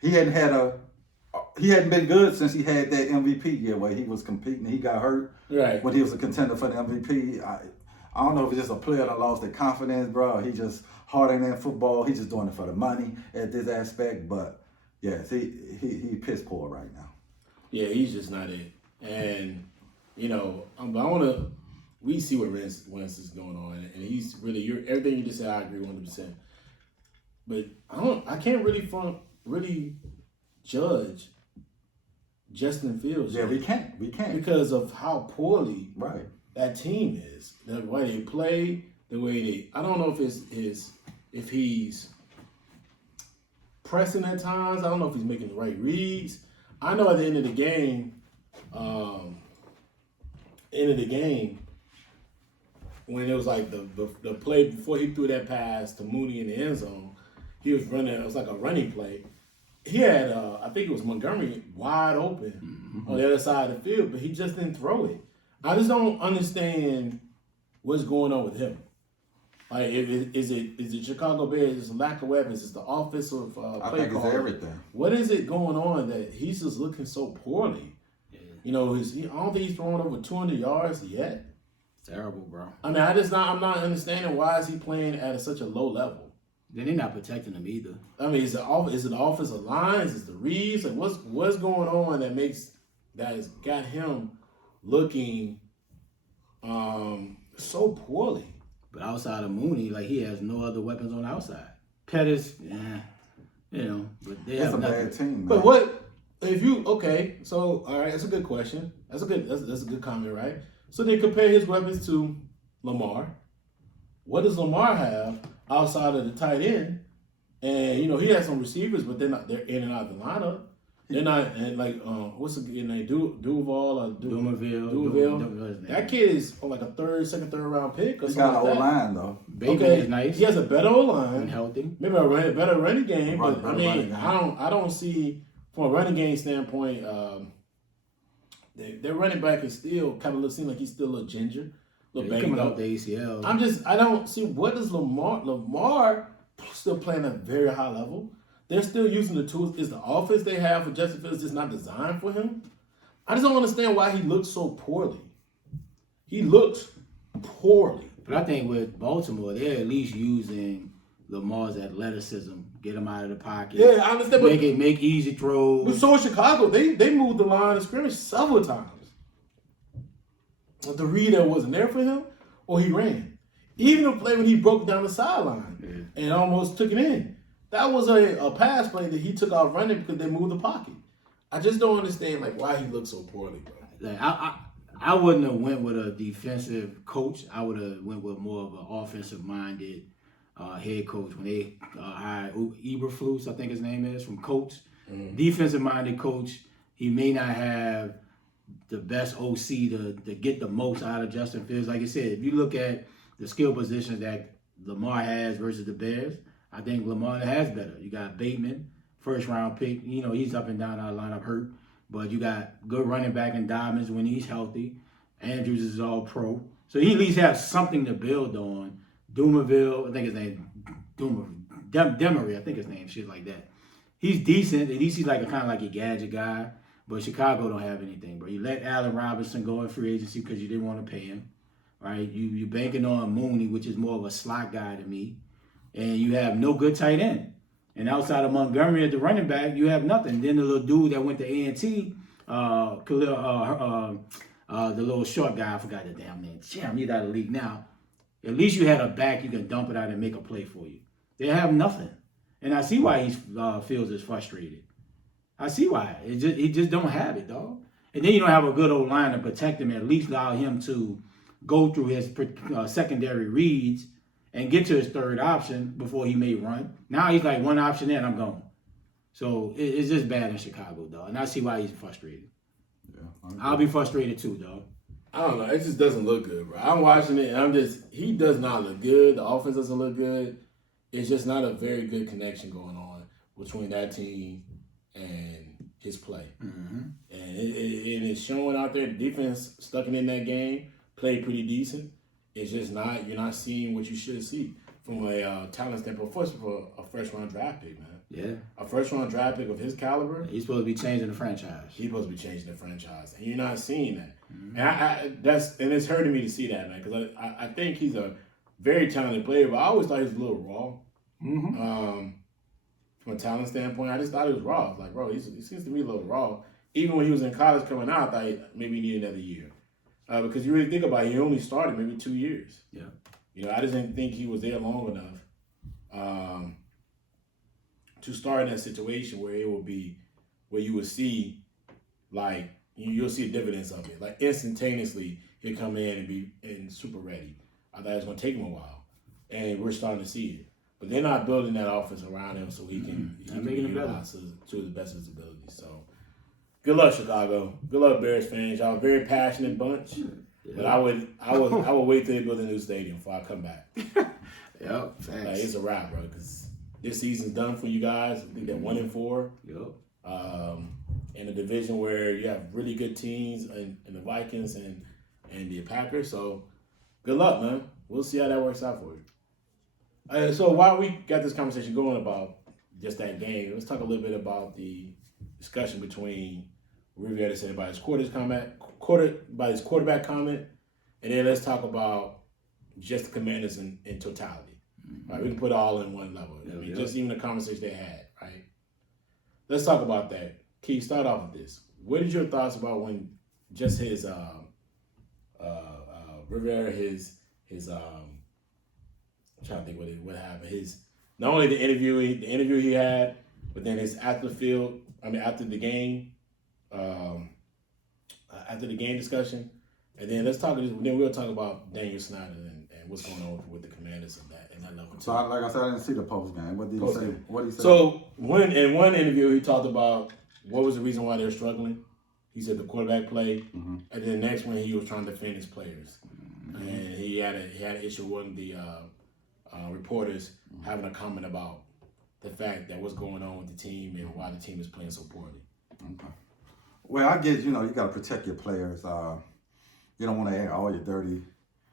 he hadn't been good since he had that MVP year where he was competing. He got hurt when he was a contender for the MVP. I don't know if it's just a player that lost their confidence, bro. He just hard in that football. He's just doing it for the money at this aspect. But yes, he piss poor right now. Yeah, he's just not it. And you know, we see what Wentz is going on, and he's really everything you just said. I agree 100%. But I can't really judge Justin Fields. Yeah, we can't because of how poorly that team is, the way they play, the way they. I don't know if he's pressing at times. I don't know if he's making the right reads. I know at the end of the game, when it was like the play before he threw that pass to Mooney in the end zone, he was running. It was like a running play. He had, I think it was Montgomery wide open on the other side of the field, but he just didn't throw it. I just don't understand what's going on with him. Like, is it Chicago Bears? Is it lack of weapons? Is it the offensive play I think call? It's everything. What is it going on that he's just looking so poorly? Yeah. You know, I don't think he's throwing over 200 yards yet. Terrible, bro. I mean, I'm not understanding why is he playing at such a low level. Then they're not protecting him either. I mean, is it the offensive lines? Is it the reads? Like, what's going on that has got him looking so poorly? But outside of Mooney, like, he has no other weapons on the outside. Pettis, you know, but they have nothing. Bad team, man. But what if you so all right, that's a good question. That's a good comment, right? So they compare his weapons to Lamar. What does Lamar have outside of the tight end? And you know, he has some receivers, but they're in and out of the lineup. They're not, and like what's the name? Duval or Duval. That kid is like a second, third round pick. Or He got an like O-line though. Bacon is nice. He has a better O-line and healthy. Maybe a better running game, but I mean, I don't see from a running game standpoint. Their running back is still kind of seem like he's still a little ginger, coming off the ACL. I don't see what does Lamar still playing at a very high level. They're still using the tools. Is the offense they have for Justin Fields just not designed for him? I just don't understand why he looks so poorly. He looks poorly. But I think with Baltimore, they're at least using Lamar's athleticism, get him out of the pocket. Yeah, I understand. Make easy throws. But so in Chicago, they moved the line of scrimmage several times. The read that wasn't there for him, or he ran. Even the play when he broke down the sideline and almost took it in. That was a pass play that he took off running because they moved the pocket. I just don't understand like why he looks so poorly, bro. Like, I wouldn't have went with a defensive coach. I would have went with more of an offensive-minded head coach when they hired Eberflus, I think his name is, from Colts. Mm-hmm. Defensive-minded coach. He may not have the best OC to get the most out of Justin Fields. Like I said, if you look at the skill positions that Lamar has versus the Bears, I think Lamar has better. You got Bateman, first-round pick. You know, he's up and down our lineup hurt. But you got good running back in Dobbins when he's healthy. Andrews is all pro. So he at least has something to build on. Dumerville, I think his name, Demery, I think his name, shit like that. he's decent. At least he's like a kind of like a gadget guy. But Chicago don't have anything, bro. You let Allen Robinson go in free agency because you didn't want to pay him, right? You banking on Mooney, which is more of a slot guy to me, and you have no good tight end. And outside of Montgomery at the running back, you have nothing. Then the little dude that went to A&T, the little short guy, I forgot the damn name. Damn, he's out of the league now. At least you had a back you can dump it out and make a play for you. They have nothing, and I see why he feels as frustrated. I see why. He just don't have it, dog. And then you don't have a good old line to protect him. At least allow him to go through his secondary reads and get to his third option before he may run. Now he's like one option in, I'm gone. So it's just bad in Chicago, dog. And I see why he's frustrated. Yeah, I'll be frustrated too, dog. I don't know. It just doesn't look good, bro. I'm watching it, and he does not look good. The offense doesn't look good. It's just not a very good connection going on between that team and his play. Mm-hmm. And it's showing out there. The defense stuck in that game, played pretty decent. It's just not, you're not seeing what you should see from a talent standpoint. First of all, a first-round draft pick, man. Yeah. A first-round draft pick of his caliber. He's supposed to be changing the franchise. He's supposed to be changing the franchise. And you're not seeing that. Mm-hmm. And it's hurting me to see that, man, because I think he's a very talented player, but I always thought he was a little raw. Mm-hmm. From a talent standpoint, I just thought he was raw. I was like, bro, he seems to be a little raw. Even when he was in college coming out, I thought maybe he needed another year. Because you really think about it, he only started maybe 2 years. Yeah. I just didn't think he was there long enough to start in that situation where it would be, where you would see, like, you'll see dividends of it. Like, instantaneously, he'll come in and be super ready. I thought it was going to take him a while. And we're starting to see it. But they're not building that offense around him so he can be utilized to the best of his ability. So, good luck, Chicago. Good luck, Bears fans. Y'all a very passionate bunch. Yeah. But I would wait till they build a new stadium before I come back. Yep, thanks. Like, it's a wrap, bro, because this season's done for you guys. I think they're 1-4. Yep. In a division where you have really good teams and the Vikings and the Packers. So, good luck, man. We'll see how that works out for you. So while we got this conversation going about just that game, let's talk a little bit about the discussion between Riveria said about his quarterback comment, and then let's talk about just the Commanders in totality. Mm-hmm. Right, we can put it all in one level. Just even the conversation they had. Right. Let's talk about that. Keith, start off with this. What is your thoughts about when just his Riveria, his I'm trying to think what happened. His not only the interview he had, but then his after the game discussion, and then we'll talk about Daniel Snyder and what's going on with the Commanders in that level. So like I said, I didn't see the post game. What did he say? What did he say? So in one interview he talked about what was the reason why they're struggling. He said the quarterback play, mm-hmm. and then the next one he was trying to defend his players, mm-hmm. and he had an issue with one of the reporters having a comment about the fact that what's going on with the team and why the team is playing so poorly. Okay. Well, I guess, you got to protect your players. You don't want to air all your dirty,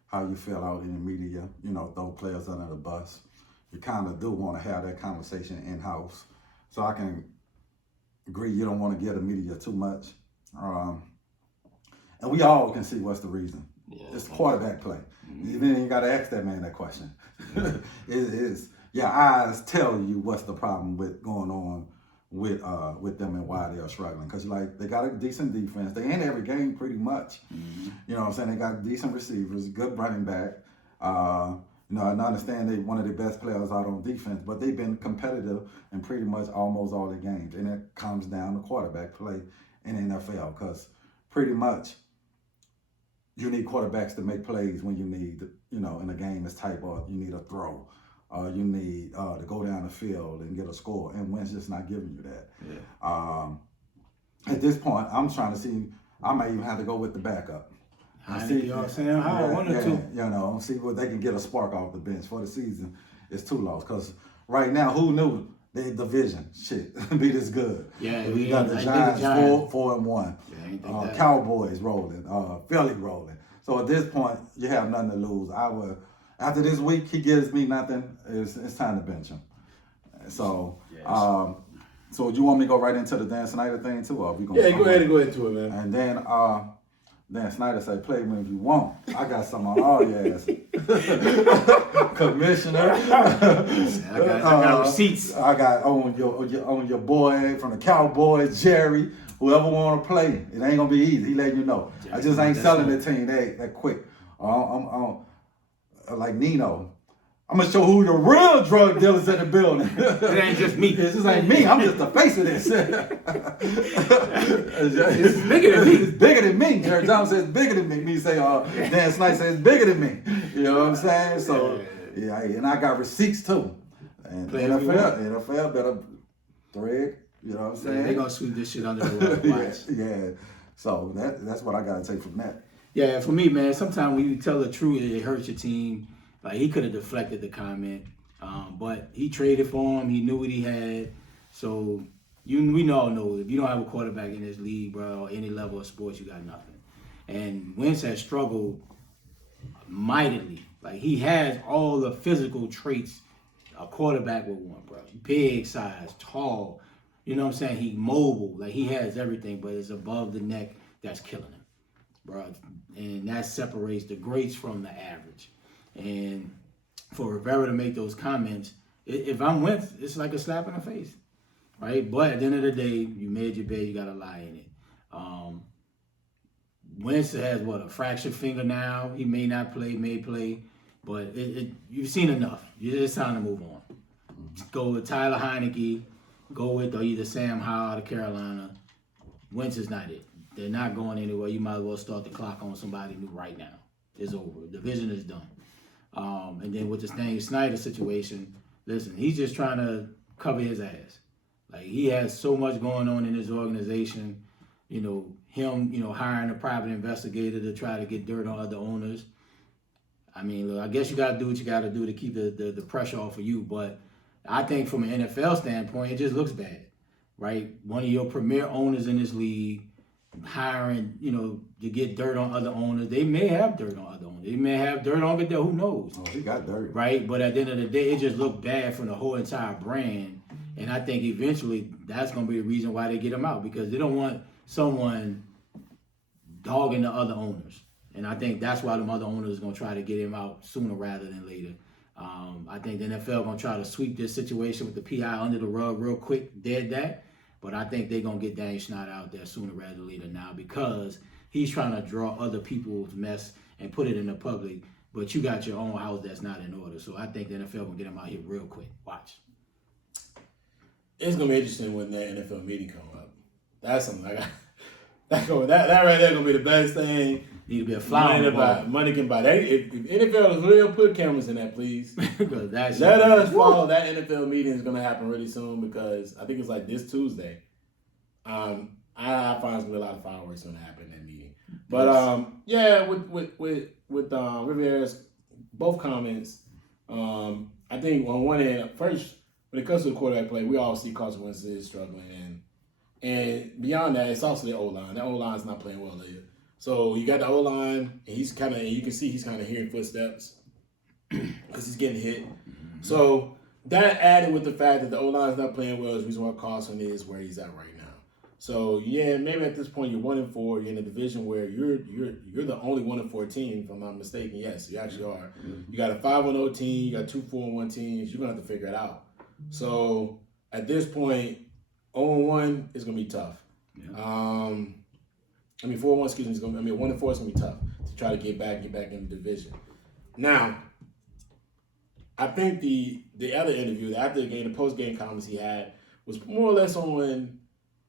how you feel out in the media, throw players under the bus. You kind of do want to have that conversation in-house. So I can agree you don't want to get the media too much. And we all can see what's the reason. Yeah. It's quarterback play. Mm-hmm. Even you got to ask that man that question. Your eyes tell you what's the problem with going on with them and why they are struggling. Because they got a decent defense. They in every game pretty much. Mm-hmm. You know what I'm saying? They got decent receivers, good running back. I understand they one of the best players out on defense, but they've been competitive in pretty much almost all the games. And it comes down to quarterback play in the NFL, because pretty much you need quarterbacks to make plays when you need, in a game is tight, or you need a throw. You need to go down the field and get a score, and Wentz just not giving you that. Yeah. At this point, I'm trying to see, I may even have to go with the backup. See what they can get a spark off the bench for the season. It's too lost, because right now, who knew the division be this good? Yeah, we got the Giants 4-1. Yeah, Cowboys rolling, Philly rolling. So at this point, you have nothing to lose. After this week, he gives me nothing. It's time to bench him. So So you want me to go right into the Dan Snyder thing too? Or we gonna Yeah, go ahead into it, man. And then Dan Snyder say, play me if you want. I got some on all your ass. Commissioner. I got receipts. I got on your boy from the Cowboys, Jerry. Whoever want to play, it ain't gonna be easy. He letting you know. I just ain't selling the team that quick. I'm like Nino. I'm gonna show who the real drug dealers in the building. It ain't just me. It just ain't me. I'm just the face of this. It's bigger than me. It's bigger than me. Jerry Jones says bigger than me. Me say, Dan Snyder says bigger than me. You know what I'm saying? So yeah, and I got receipts too. And NFL better thread. You know what I'm saying? They gonna sweep this shit under the rug. Watch. Yeah. So that's what I gotta take from that. Yeah, for me, man, sometimes when you tell the truth, it hurts your team. Like, he could have deflected the comment, but he traded for him. He knew what he had. So we all know if you don't have a quarterback in this league, bro, or any level of sports, you got nothing. And Wentz has struggled mightily. Like, he has all the physical traits a quarterback would want, bro. Big size, tall. You know what I'm saying? He mobile. Like, he has everything, but it's above the neck that's killing him, bro. And that separates the greats from the average. And for Riveria to make those comments, if I'm Wentz, it's like a slap in the face, right? But at the end of the day, you made your bed, you got to lie in it. Wentz has, a fractured finger now. He may not play, may play, but you've seen enough. It's time to move on. Go with Tyler Heineke. Go with either Sam Howell out of Carolina. Wentz is not it. They're not going anywhere. You might as well start the clock on somebody new right now. It's over. The division is done. And then with the Snyder situation, listen, he's just trying to cover his ass. Like, he has so much going on in his organization. You know, him, hiring a private investigator to try to get dirt on other owners. I mean, look, I guess you got to do what you got to do to keep the pressure off of you. But I think from an NFL standpoint, it just looks bad, right? One of your premier owners in this league hiring, to get dirt on other owners. They may have dirt on other owners. They may have dirt on Goodell. Who knows? Oh, he got dirt. Right? But at the end of the day, it just looked bad from the whole entire brand. And I think eventually that's going to be the reason why they get him out, because they don't want someone dogging the other owners. And I think that's why the other owners are going to try to get him out sooner rather than later. I think the NFL going to try to sweep this situation with the PI under the rug real quick, dead that. But I think they're going to get Dan Snyder out there sooner rather than later now, because he's trying to draw other people's mess and put it in the public. But you got your own house that's not in order. So I think the NFL going to get him out here real quick. Watch. It's going to be interesting when that NFL meeting come up. That's something I got. That right there going to be the best thing. Need to be a fly on the ball. Money can buy. If NFL is real, put cameras in that, please. Let us follow that NFL meeting is going to happen really soon, because I think it's like this Tuesday. I find it's going to be a lot of fireworks going to happen in that meeting. But with Rivera's both comments, I think on one end, first when it comes to the quarterback play, we all see Carson Wentz is struggling, and beyond that, it's also the O-line. The O-line is not playing well either. So you got the O-line, and you can see he's kind of hearing footsteps because he's getting hit. So that added with the fact that the O-line is not playing well is the reason why Carson is where he's at right now. So yeah, maybe at this point you're 1-4. You're in a division where you're the only 1-4 team, if I'm not mistaken. Yes, you actually are. You got a 5-0 team. You got 2 4-1 teams. You're gonna have to figure it out. So at this point, 0-1 is gonna be tough. Yeah. 4-1, excuse me, 1-4 is gonna be tough to try to get back in the division. Now, I think the other interview, after the game, the post-game comments he had was more or less on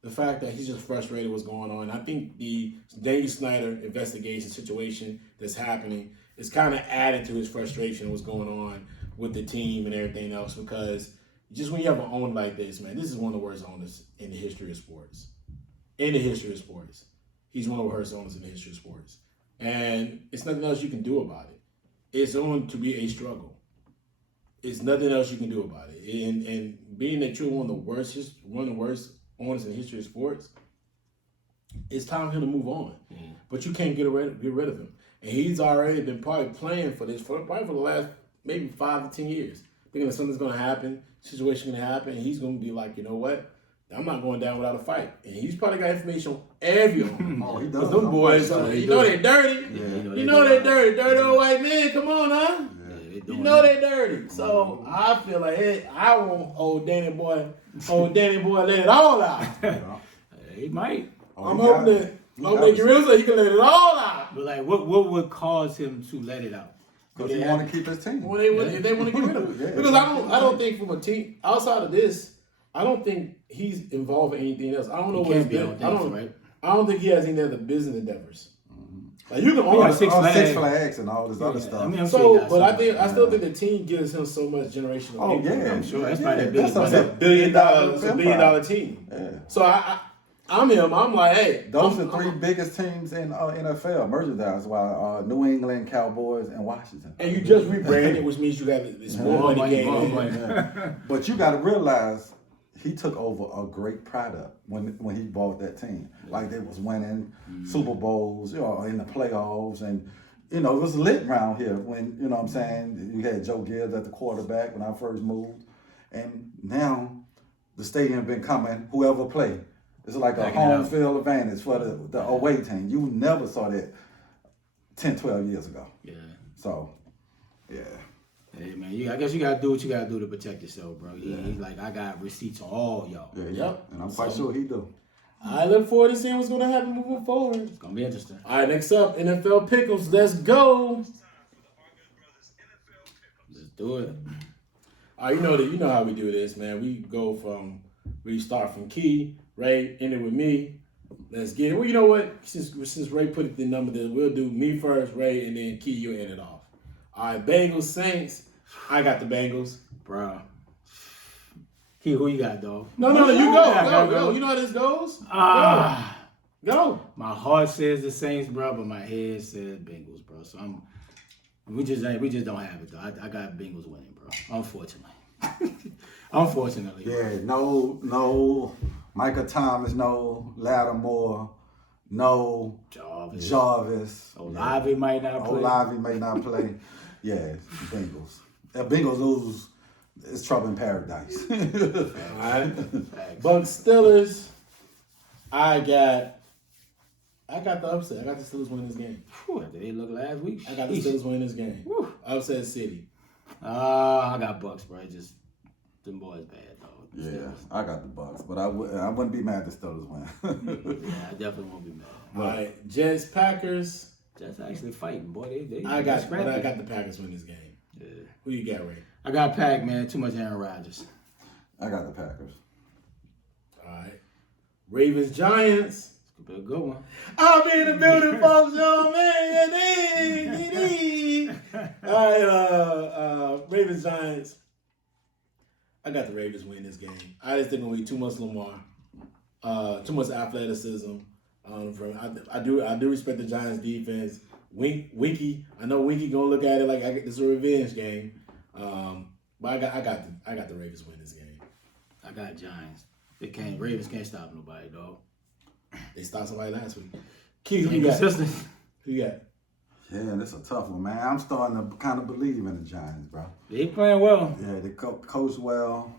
the fact that he's just frustrated with what's going on. I think the Daniel Snyder investigation situation that's happening is kind of adding to his frustration of what's going on with the team and everything else, because just when you have an owner like this, man, this is one of the worst owners in the history of sports. He's one of the worst owners in the history of sports. And it's nothing else you can do about it. It's going to be a struggle. It's nothing else you can do about it. And being that you're one of the worst owners in the history of sports, it's time for him to move on. Mm-hmm. But you can't get rid of him. And he's already been probably playing for this for the last maybe 5 to 10 years. Thinking that something's going to happen, situation going to happen, and he's going to be like, you know what? I'm not going down without a fight. And he's probably got information on everyone. Oh, he does. Them boys, you know they dirty. Yeah. You know they dirty. Dirty old white men, come on, huh? Yeah, You know they dirty. So I feel like, hey, I want old Danny boy let it all out. He might. I'm hoping that Gorilla so he can let it all out. But like, what would cause him to let it out? Because he want to keep his team. If they want to get rid of him. Yeah. Because I don't think from a team outside of this, I don't think he's involved in anything else. I don't know what his business. I don't think he has any other business endeavors. Like you can own Six Flags and all this other stuff. I mean, but I still think the team gives him so much generational. Oh income. yeah, I'm sure that's probably that's $1 billion team. Yeah. So I'm him. I'm like, hey, those are three biggest teams in NFL merchandise-wise: New England, Cowboys, and Washington. And you just rebranded, which means you got this more money game. Yeah. But you got to realize he took over a great product when he bought that team. Like they was winning Super Bowls, in the playoffs, and it was lit around here when what I'm saying. You had Joe Gibbs at the quarterback when I first moved, and now the stadium been coming. Whoever play. It's like a home field advantage for the away team. You never saw that 10, 12 years ago. Yeah. So, yeah. Hey, man, I guess you got to do what you got to do to protect yourself, bro. He's like, I got receipts on all y'all. Yeah, yep. And I'm quite sure he do. I look forward to seeing what's going to happen moving forward. It's going to be interesting. All right, next up, NFL Pickles. Let's go. Let's do it. All right, you know how we do this, man. We start from Key. Ray, end it with me. Let's get it. Well, you know what? Since Ray put it the number that we'll do me first, Ray, and then Key, you end it off. All right, Bengals, Saints. I got the Bengals. Bro. Key, who you got, dog? No, you go. You know how this goes? Go. My heart says the Saints, bro, but my head says Bengals, bro. So we just don't have it, though. I got Bengals winning, bro. Unfortunately. Yeah, no Micah Thomas, no Lattimore, no Jarvis. Olave might not play. Olave may not play. Yeah, Bengals. If Bengals lose, it's trouble in paradise. All right. Bucs, Steelers. I got the upset. I got the Steelers winning this game. Whew, they look last week. I got the Steelers winning this game. Whew. Upset City. I got Bucs, bro. Just them boys bad, dog. Yeah, I got the Bucs, but I wouldn't be mad if the Steelers win. Yeah, I definitely won't be mad. All right, Jets, Packers. Jets actually fighting, boy. I got the Packers win this game. Yeah. Who you got, Ray? I got Pack, man. Too much Aaron Rodgers. I got the Packers. All right. Ravens, Giants. It's gonna be a good one. I'll be in the building, folks, y'all, man. All right, Ravens, Giants. I got the Ravens win this game. I just think it'll be too much Lamar, too much athleticism. I do respect the Giants defense. Winky, I know Winky gonna look at it like this is a revenge game. But I got the Ravens win this game. I got Giants. Ravens can't stop nobody, dog. They stopped somebody last week. Key, who you got? Who you got? Yeah, that's a tough one, man. I'm starting to kind of believe in the Giants, bro. They playing well. Yeah, they coach well.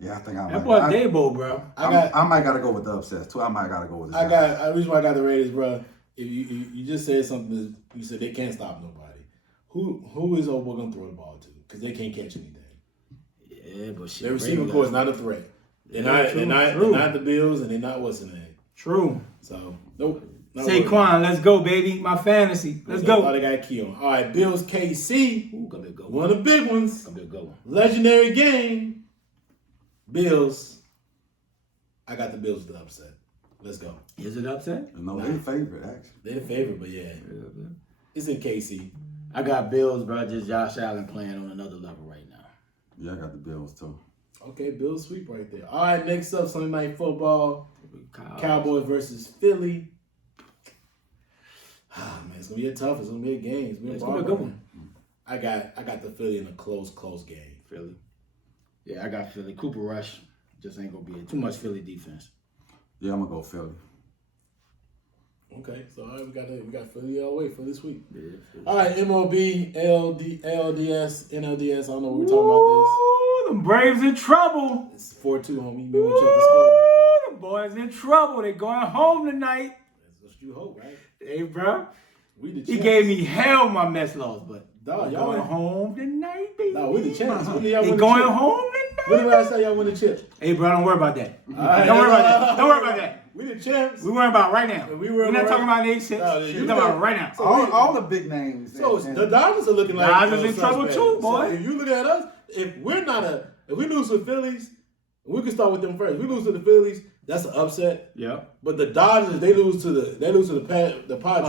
Yeah, I think I might. That boy Dabo, bro. I might gotta go with the upsets too. I might gotta go with the Giants. The reason why I got the Raiders, bro. If you just said something, you said they can't stop nobody. Who is Obo gonna throw the ball to? Because they can't catch anything. Yeah, but shit. Their receiving core is not a threat. They're not the Bills, and they're not what's the name. True. So nope. Saquon, let's go, baby. My fantasy. Let's go. All they got key on. All right, Bills KC. Ooh, gonna be a good one. One of the big ones. Gonna be a good one. Legendary game. Bills. I got the Bills with the upset. Let's go. Is it upset? No, they're the favorite, actually. They're the favorite, but yeah. It's in KC. I got Bills, bro. Just Josh Allen playing on another level right now. Yeah, I got the Bills, too. Okay, Bills sweep right there. All right, next up, Sunday Night Football. Cowboys versus Philly. Man, it's gonna be it's gonna be a game. It's gonna be a good one. I got the Philly in a close game. Philly. Yeah, I got Philly. Cooper Rush just ain't gonna be it. Too much Philly defense. Yeah, I'm gonna go Philly. Okay, so all right, we got Philly all the way for this week. Yeah, all right, MLB, ALDS, NLDS. I don't know what we're talking about this. The Braves in trouble. It's 4-2, homie. You want to check the score? boys in trouble. They going home tonight. That's what you hope, right? Hey, bro. We the He champs. gave me hell my Mets loss, but Dog, y'all y'all going ain't- home tonight, baby. No, we the champs. When did y'all They win going the chip? home tonight. When did I say y'all win the chip? Hey, bro, don't worry about that. Alright, Don't worry about that. Don't worry about that. We the champs. We worrying about right now. We We're not worried- talking about the 86. No, We're you talking know- about right now. So all the big names. So and- the Dodgers are looking like Dodgers in trouble suspects. too, boy. So if you look at us, if we lose to the Phillies, we can start with them first. We lose to the Phillies, that's an upset. Yep. But the Dodgers, they lose to the Padres.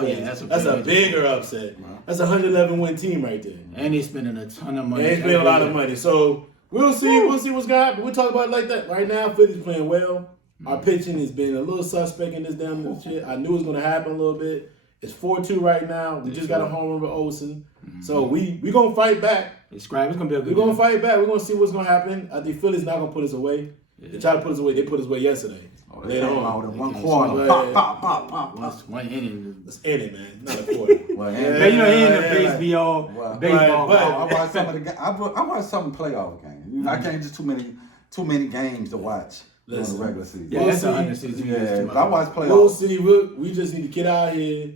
Oh, yeah, that's a bigger upset. That's a 111-win team right there. And they spending a ton of money. And they spend a lot of money. So we'll see. We'll see what's gonna happen. We'll talk about it like that. Right now, Philly's playing well. Our pitching has been a little suspect in this damn shit. I knew it was gonna happen a little bit. It's 4-2 right now. We just got a home run with Olsen. So we gonna fight back. It's gonna be a good We're gonna game. fight back. We're gonna see what's gonna happen. I think Philly's not gonna put us away. They tried to put us away. They put us away yesterday. They came out in one They quarter. can't Pop, swing. pop, pop, pop, pop. One inning. Let's end it, man. Not a quarter. Well, Man, you know, he in the Yeah, baseball, Well, baseball. but- I watched some of the. I watched some playoff games. You know, I can't just too many games to watch during the Listen. regular season. Yeah, We'll that's see. a 100 Yeah, but I watch We'll playoffs. see. We just need to get out here.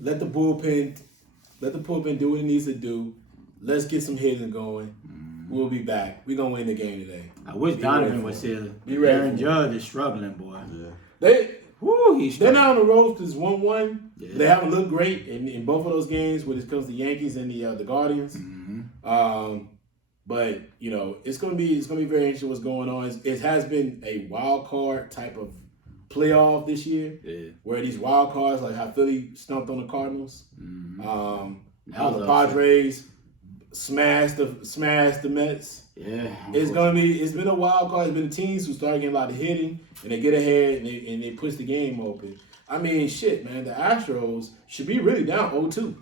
Let the bullpen do what it needs to do. Let's get some hitting going. We'll be back. We're gonna win the game today. I wish Be Donovan ready was for here. Be ready Aaron for Judge is struggling, boy. They Woo, he's they're struggling. not on the road because 1-1. Yeah. They haven't looked great in both of those games when it comes to the Yankees and the Guardians. But you know it's gonna be very interesting what's going on. It has been a wild card type of playoff this year, Yeah. where these wild cards like how Philly stumped on the Cardinals, how That was the Padres smashed the Mets. Yeah. It's been a wild card. It's been the teams who started getting a lot of hitting and they get ahead and they push the game open. I mean, shit, man. The Astros should be really down 0-2.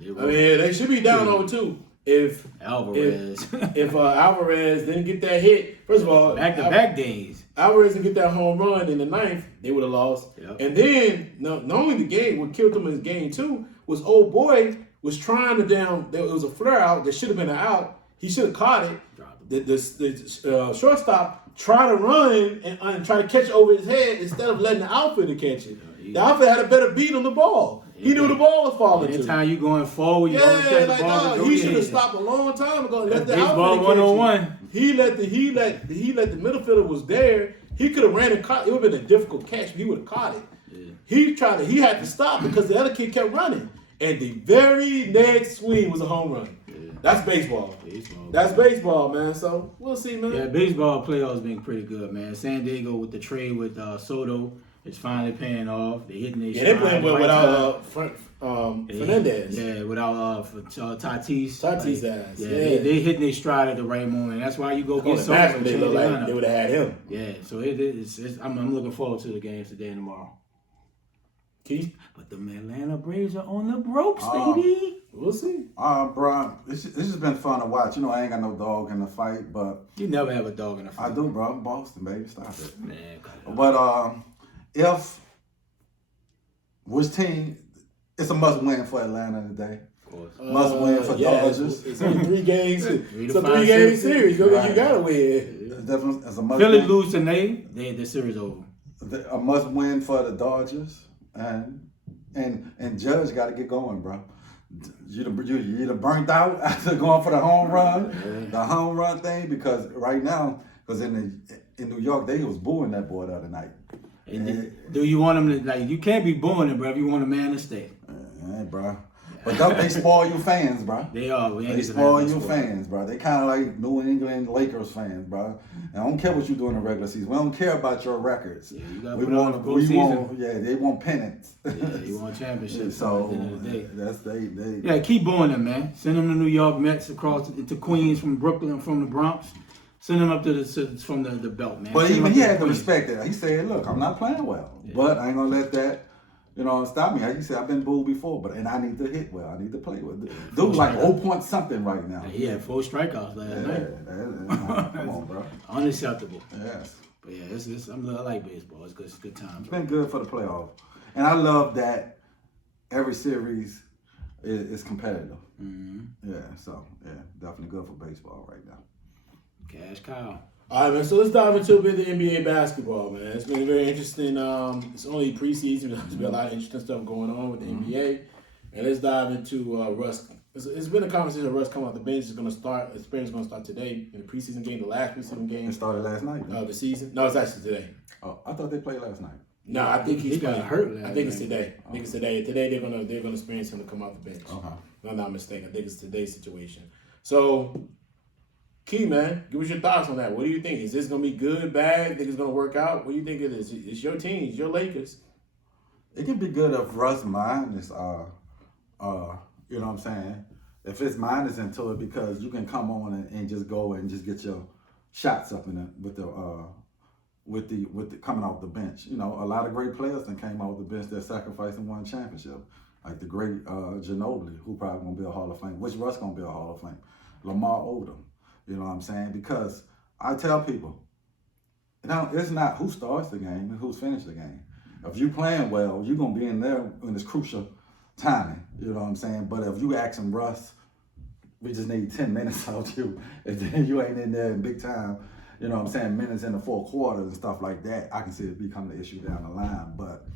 Yeah, I mean, they should be down 0-2 if Alvarez. if Alvarez didn't get that hit. First of all, Back-to-back days. Alvarez didn't get that home run in the ninth, they would have lost. Yep. And then not only the game, what killed them in game 2 was old boy was trying to down. There was a flare out that should have been an out. He should have caught it. The shortstop tried to run and try to catch it over his head instead of letting the outfielder catch it. The outfielder had a better beat on the ball. He knew the ball was falling to. Anytime you going forward, you always catch Yeah, the like ball. dog, he should have stopped a long time ago and let the Baseball outfielder catch it. 101. He let the midfielder was there. He could have ran and caught. It would have been a difficult catch, but he would have caught it. Yeah. He had to stop because the other kid kept running. And the very next swing was a home run. Yeah. That's baseball. Baseball. That's baseball, man. So we'll see, man. Yeah, baseball playoffs been pretty good, man. San Diego with the trade with Soto is finally paying off. They hitting their Yeah, they playing well without Fernandez. Yeah, without Tatis. Tatis Like, ass. Yeah, Yeah. They hitting their stride at the right moment. That's why you go On get the Soto. match, and they change look the like lineup. they would have had him. Yeah, so I'm looking forward to the games today and tomorrow. Keith, But the Atlanta Braves are on the ropes, baby. we'll see. Bro, it's just been fun to watch. You know, I ain't got no dog in the fight, but You never have a dog in a I fight. do, bro. I'm Boston, baby. Stop it. Man, come on. But if which team, it's a must win for Atlanta today. Of course. Must win for Dodgers. It's only 3 games. It's a 5 3-game series. series. You Right. gotta win. It's definitely it's a must Philly win. lose tonight, the series over. A must win for the Dodgers, and Judge got to get going, bro. You either burnt out after going for the home run thing, because right now, because in New York they was booing that boy the other night. And do you want him to, like, you can't be booing him, bro, if you want a man to stay. Bro. But don't they spoil you fans, bro? They are. They spoil you fans, bro. They kind of like New England Lakers fans, bro. And I don't care what you do in the regular season. We don't care about your records. Yeah, you gotta we put on the postseason. they want pennants. Yeah, you want championships So at the end of the day. that's they. Yeah, keep booing them, man. Send them to New York Mets across to Queens from Brooklyn, from the Bronx. Send them up to from the belt, man. But Send them even up he to had to Queens. respect that. He said, "Look, I'm not playing well, but I ain't gonna let that." Stop me. Like you said, I've been booed before, but I need to hit well. I need to play well. Dude, like 0 point something right now. He had 4 strikeouts last night. Come on, bro. Unacceptable. Yes. But yeah, I like baseball. It's good. It's good times. It's been good for the playoffs. And I love that every series is competitive. Mm-hmm. Yeah, so, yeah, definitely good for baseball right now. Cash cow. All right, man. So let's dive into a bit of the NBA basketball, man. It's been very interesting. It's only preseason. There's been a lot of interesting stuff going on with the NBA. And let's dive into Russ. It's been a conversation of Russ coming off the bench. It's going to start. The experience is going to start today in the preseason game, the last preseason game. It started last night. Of the season. No, it's actually today. Oh, I thought they played last night. No, I think he got hurt last I think it's night. today. I think it's today. Today they're gonna experience him to come off the bench. Okay. If I'm not mistaken. I think it's today's situation. So, Key, man, give us your thoughts on that. What do you think? Is this gonna be good, bad? Think it's gonna work out? What do you think it is? It's your team. It's your Lakers. It can be good if Russ' mind is, you know what I'm saying? If his mind is into it, because you can come on and just go and just get your shots up in it with the coming off the bench. You know, a lot of great players that came off the bench that sacrificed and won a championship. Like the great Ginobili, who probably gonna be a Hall of Fame. Which Russ gonna be a Hall of Fame? Lamar Odom. You know what I'm saying? Because I tell people, it's not who starts the game and who's finished the game. If you playing well, you're gonna be in there when it's crucial timing. You know what I'm saying? But if you asking Russ, we just need 10 minutes out of you, and then you ain't in there in big time, you know what I'm saying, minutes in the fourth quarter and stuff like that, I can see it becoming an issue down the line. But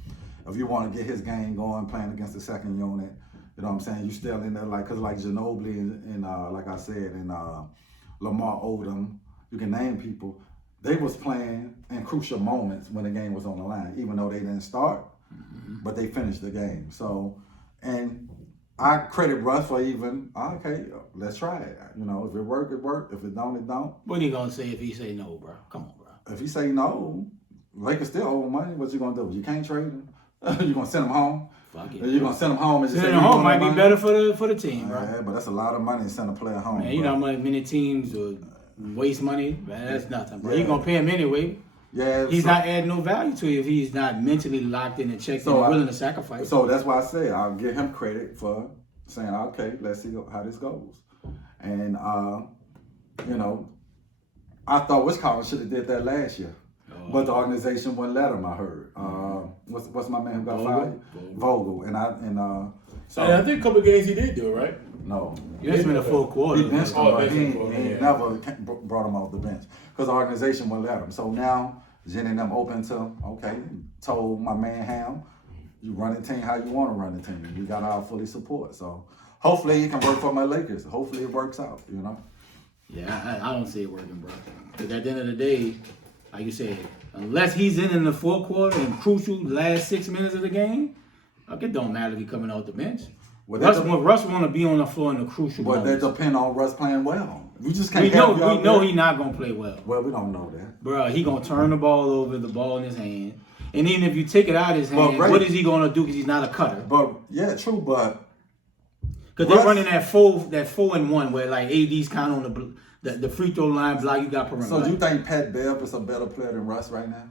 if you want to get his game going, playing against the second unit, you know what I'm saying, you still in there, like, because like Ginobili and like I said, and Lamar Odom, you can name people, they was playing in crucial moments when the game was on the line, even though they didn't start, but they finished the game. So, and I credit Russ for even, okay, let's try it. You know, if it work, it work. If it don't, it don't. What are you gonna say if he say no, bro? Come on, bro. If he say no, Lakers still owe money. What you gonna do? You can't trade him. You gonna send him home? Fuck it. You gonna send him home and just Sending say him you home might want be money? better for the team, bro. Yeah, but that's a lot of money to send a player home. Man, you know how many teams waste money? Man, that's nothing, bro. Yeah. You gonna pay him anyway. Yeah, He's so, not adding no value to you if he's not mentally locked in and checked in and willing to sacrifice. So that's why I say I'll give him credit for saying, okay, let's see how this goes. And you know, I thought Wisconsin should have did that last year. But the organization wouldn't let him, I heard. What's my man who got fired? Vogel. And so I think a couple of games he did do it, right? no. It's been a full quarter. He benched him, but he yeah. never brought him off the bench because the organization wouldn't let him. So now, Jen and them open to, okay, told my man Ham, you run the team how you want to run the team. We got our fully support. So hopefully it can work for my Lakers. Hopefully it works out, you know? Yeah, I don't see it working, bro. Because at the end of the day, like you said, unless he's in the fourth quarter and crucial last 6 minutes of the game, it don't matter if he's coming off the bench. Well, Russ want to be on the floor in the crucial But that moments. depends on Russ playing well. We just can't We have you out know there. he's not going to play well. Well, we don't know that. Bro, he going to turn the ball over, the ball in his hand. And even if you take it out of his hand, Ray, what is he going to do because he's not a cutter? But, yeah, true, but Because they're running that 4-and-1 where like AD's kind of on the free throw line block, you got perimeter. so you think Pat Bev is a better player than Russ right now?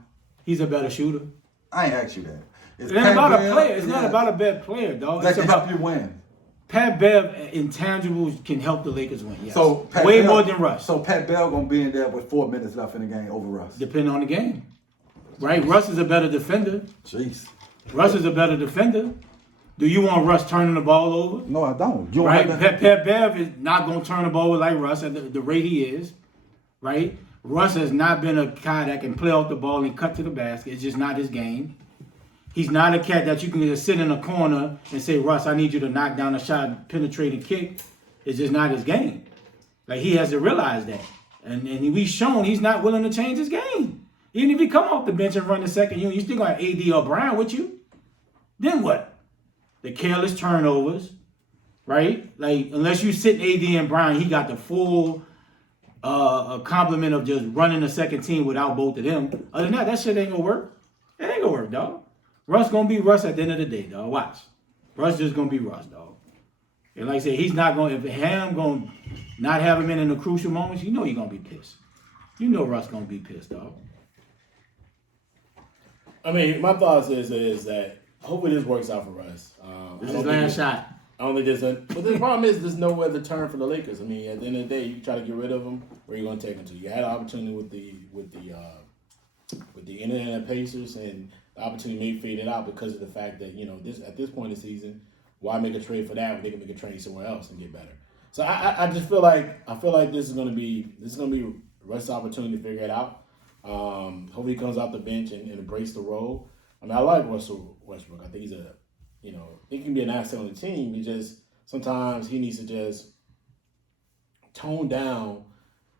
He's a better shooter. I ain't asked you that. It ain't about a player. It's not about a bad player, dog. That It's can about help you win. Pat Bev intangibles can help the Lakers win. Yes. So Pat way Bev- more than Russ. So Pat Bell gonna be in there with 4 minutes left in the game over Russ. Depending on the game, right? Russ is a better defender. Jeez. Russ is a better defender. Do you want Russ turning the ball over? No, I don't. You don't Right? have to- Pat Bev is not going to turn the ball over like Russ at the rate he is. Right? Russ has not been a guy that can play off the ball and cut to the basket. It's just not his game. He's not a cat that you can just sit in a corner and say, Russ, I need you to knock down a shot, penetrate and kick. It's just not his game. Like, he has to realize that. And we've shown he's not willing to change his game. Even if he come off the bench and run the second unit, you still got AD or Brown with you. Then what? The careless turnovers, right? Like, unless you sit AD and Brown, he got the full complement of just running the second team without both of them. Other than that shit ain't gonna work. It ain't gonna work, dog. Russ gonna be Russ at the end of the day, dog. Watch. Russ just gonna be Russ, dog. And like I said, he's not gonna, if Ham gonna not have him in the crucial moments, you know he's gonna be pissed. You know Russ gonna be pissed, dog. I mean, my thoughts is that hopefully this works out for Russ. This is his last shot. I don't think but the problem is there's nowhere to turn for the Lakers. I mean, at the end of the day, you try to get rid of them. Where you gonna take them to? You had an opportunity with the Indiana Pacers, and the opportunity may fade out because of the fact that at this point in the season, why make a trade for that when they can make a trade somewhere else and get better? So I just feel like this is gonna be Russ opportunity to figure it out. Hopefully he comes off the bench and embrace the role. I mean, I like Russell Westbrook. I think he's he can be an asset on the team. He just sometimes he needs to just tone down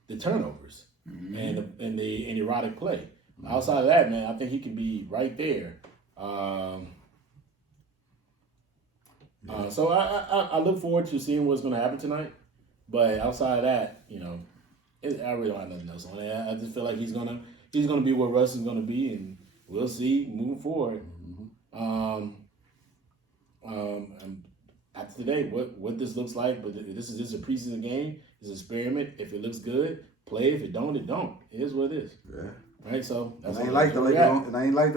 the turnovers and the erratic play. Outside of that, man, I think he can be right there. So I look forward to seeing what's going to happen tonight. But outside of that, I really don't have nothing else on it. I just feel like he's gonna be where Russ is gonna be, and we'll see moving forward. After today, what this looks like, but this is just a preseason game. It's an experiment. If it looks good, play. If it don't, it don't. It is what it is. Yeah. Right. So it ain't like the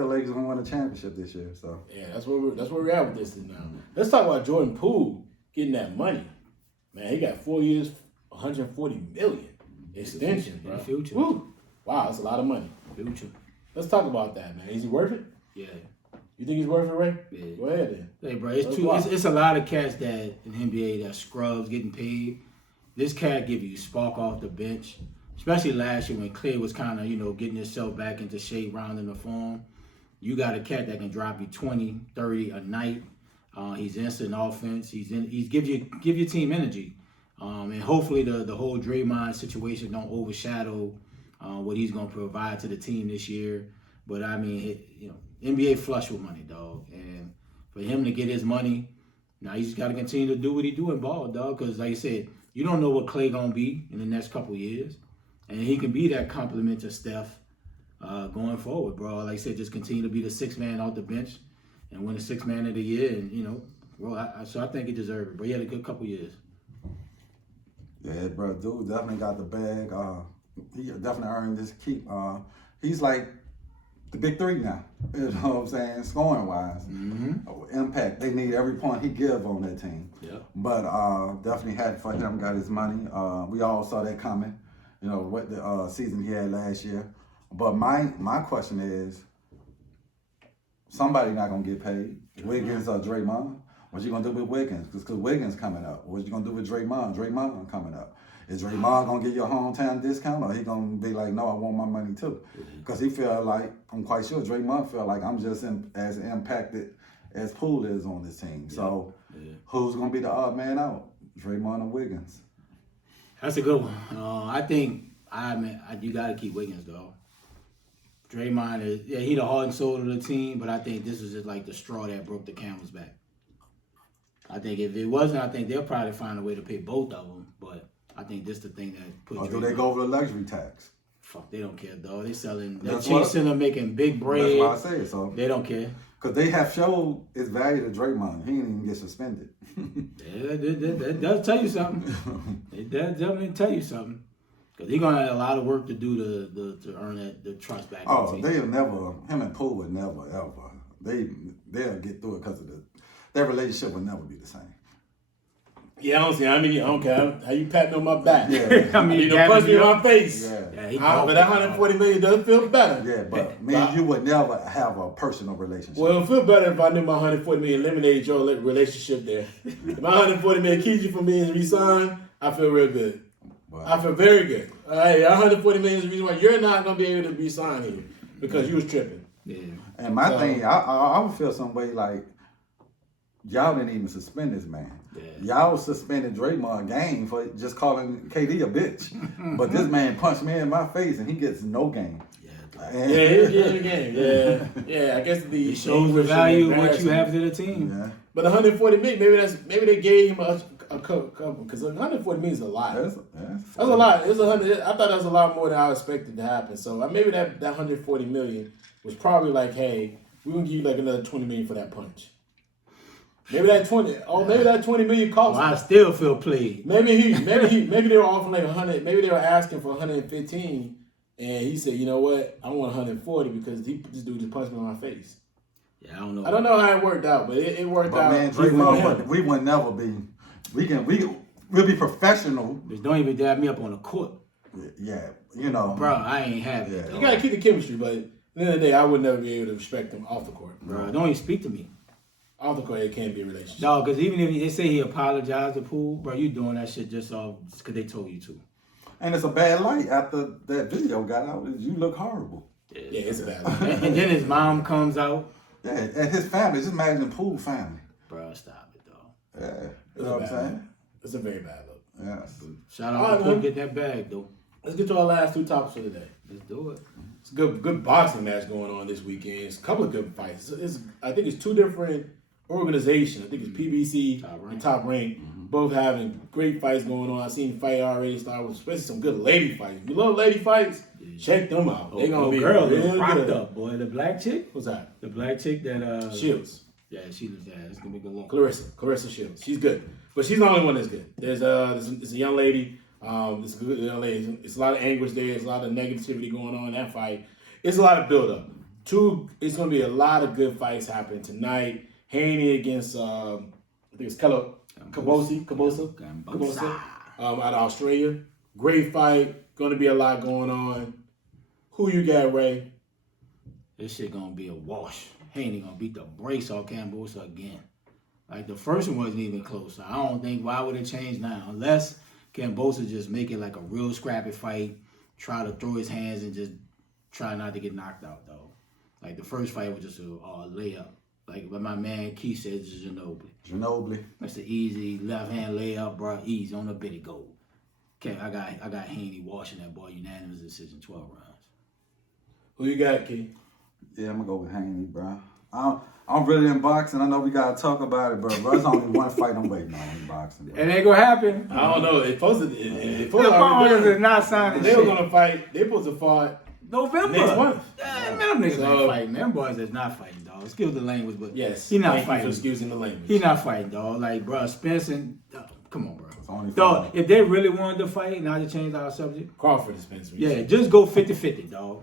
Lakers gonna win a championship this year. So yeah, that's where we're at with this now. Let's talk about Jordan Poole getting that money. Man, he got 4 years, $140 million extension, bro. Future. Woo. Wow, that's a lot of money. Future. Let's talk about that, man. Is he worth it? Yeah. You think he's worth it, Ray? Yeah. Go ahead then. Hey, bro, it's a lot of cats that in the NBA that scrubs getting paid. This cat give you spark off the bench, especially last year when Clay was kind of, getting himself back into shape, rounding the form. You got a cat that can drop you 20, 30 a night. He's instant offense. He's give your team energy. And hopefully the whole Draymond situation don't overshadow what he's going to provide to the team this year. But I mean, NBA flush with money, dog. And for him to get his money, now he's got to continue to do what he do in ball, dog. Because like I said, you don't know what Clay going to be in the next couple of years. And he can be that compliment to Steph going forward, bro. Like I said, just continue to be the sixth man off the bench and win the sixth man of the year. And, so I think he deserved it. But he had a good couple years. Yeah, bro, dude definitely got the bag. He definitely earned this keep. He's like the big three now. You know what I'm saying? Scoring wise, impact. They need every point he give on that team. Yeah. But definitely happy for him. Got his money. We all saw that coming. What the season he had last year. But my question is, somebody not gonna get paid. Wiggins or Draymond. What you gonna do with Wiggins? Because Wiggins coming up. What you gonna do with Draymond? Draymond coming up. Is Draymond gonna get your hometown discount, or he gonna be like, no, I want my money too? Because he feel like, I'm quite sure Draymond feel like I'm just as impacted as Poole is on this team. So who's gonna be the odd man out? Draymond or Wiggins? That's a good one. I think you gotta keep Wiggins though. Draymond is he the heart and soul of the team, but I think this was just like the straw that broke the camel's back. I think if it wasn't, I think they'll probably find a way to pay both of them. But I think this is the thing that put. Or do they go over the luxury tax? Fuck, they don't care, dog. They chasing them, making big bread. That's why I say it. So they don't care. Because they have showed his value to Draymond. He didn't even get suspended. That does tell you something. It does definitely tell you something. Because he's going to have a lot of work to do to earn the trust back. Oh, they'll never, him and Poole would never, ever. They'll get through it because their relationship will never be the same. Yeah, I don't care how you patting on my back. Yeah. You don't punch me in my face. Yeah. But that $140 million does feel better. Yeah, but me and you would never have a personal relationship. Well, it would feel better if I knew my $140 million eliminated your relationship there. If my $140 million keeps you from being re-signed, I feel real good. Wow. I feel very good. Hey, $140 million is the reason why you're not going to be able to be signed here because you was tripping. Yeah. And my thing, I would feel some way like, y'all didn't even suspend this man. Yeah. Y'all suspended Draymond game for just calling KD a bitch. But this man punched me in my face and he gets no game. Yeah, he's getting the game. Yeah. I guess it shows the value of what you have to the team. Yeah. But $140 million, maybe they gave him a couple because $140 million is a lot. That's a lot. It's I thought that was a lot more than I expected to happen. So maybe that $140 million was probably like, hey, we're gonna give you like another $20 million for that punch. Maybe that $20 million cost. Well, I still feel played. Maybe they were offering like 100. Maybe they were asking for 115, and he said, you know what, I want 140 because this dude just punched me in my face. Yeah, I don't know. I don't know how it worked out, but it worked out. Man, Draymond, we would never be. We'll be professional. Just don't even dab me up on the court. Yeah, bro, I ain't happy. Yeah. You gotta keep the chemistry, but at the end of the day, I would never be able to respect him off the court. Bro, don't even speak to me. Off the court, it can't be a relationship. No, because even if they say he apologized to Poole, bro, you doing that shit just because they told you to. and it's a bad light after that video got out. You look horrible. Yeah, it's a bad And then his mom comes out. Yeah, and his family. Just imagine Poole family. Bro, stop it, dog. Yeah, you know what I'm saying? Look. It's a very bad look. Yes. Shout out to Poole, get that bag, though. Let's get to our last 2 topics for today. Let's do it. It's a good boxing match going on this weekend. It's a couple of good fights. I think it's 2 different organizations. I think it's PBC and Top Rank. Both having great fights going on. I've seen the fight already start with especially some good lady fights. If you love lady fights, check them out. They're gonna be girl real rocked good. up, boy. The black chick? What's that? The black chick that Shields. Yeah, she was it's gonna be a good one. Clarissa Shields. She's good, but she's the only one that's good. There's a young lady. This good young lady. It's a lot of anguish there. There's a lot of negativity going on in that fight. It's a lot of build up. It's gonna be a lot of good fights happening tonight. Haney against I think it's Cabosa out of Australia. Great fight. Gonna be a lot going on. Who you got, Ray? This shit gonna be a wash. Haney gonna beat the brakes off Cabosa again. Like the first one wasn't even close. I don't think why would it change now unless Cabosa just make it like a real scrappy fight, try to throw his hands and just try not to get knocked out though. Like the first fight was just a layup. Like what my man Keith said, it's Ginobili. That's the easy left hand layup, bro. Easy on the bitty goal. Okay, I got Haney washing that boy, unanimous decision, 12 rounds. Who you got, Keith? Yeah, I'm gonna go with Haney, bro. I'm really in boxing. I know we gotta talk about it, bro. There's only one fight I'm waiting on in boxing. Bro. It ain't gonna happen. I don't know. It's supposed to. The Bengals is not signing They shit. were gonna fight. They supposed to fight November. next month. Man, them niggas ain't fighting. Them boys is not fighting, dog. Excuse the language, but Yes, he not thank you fighting. for excusing the language. He not fighting, dog. Like, bro, Spence and come on, bro. Only Dog, fight. if they really wanted to fight, now to change our subject, Crawford and Spencer. yeah, just go 50-50, dog.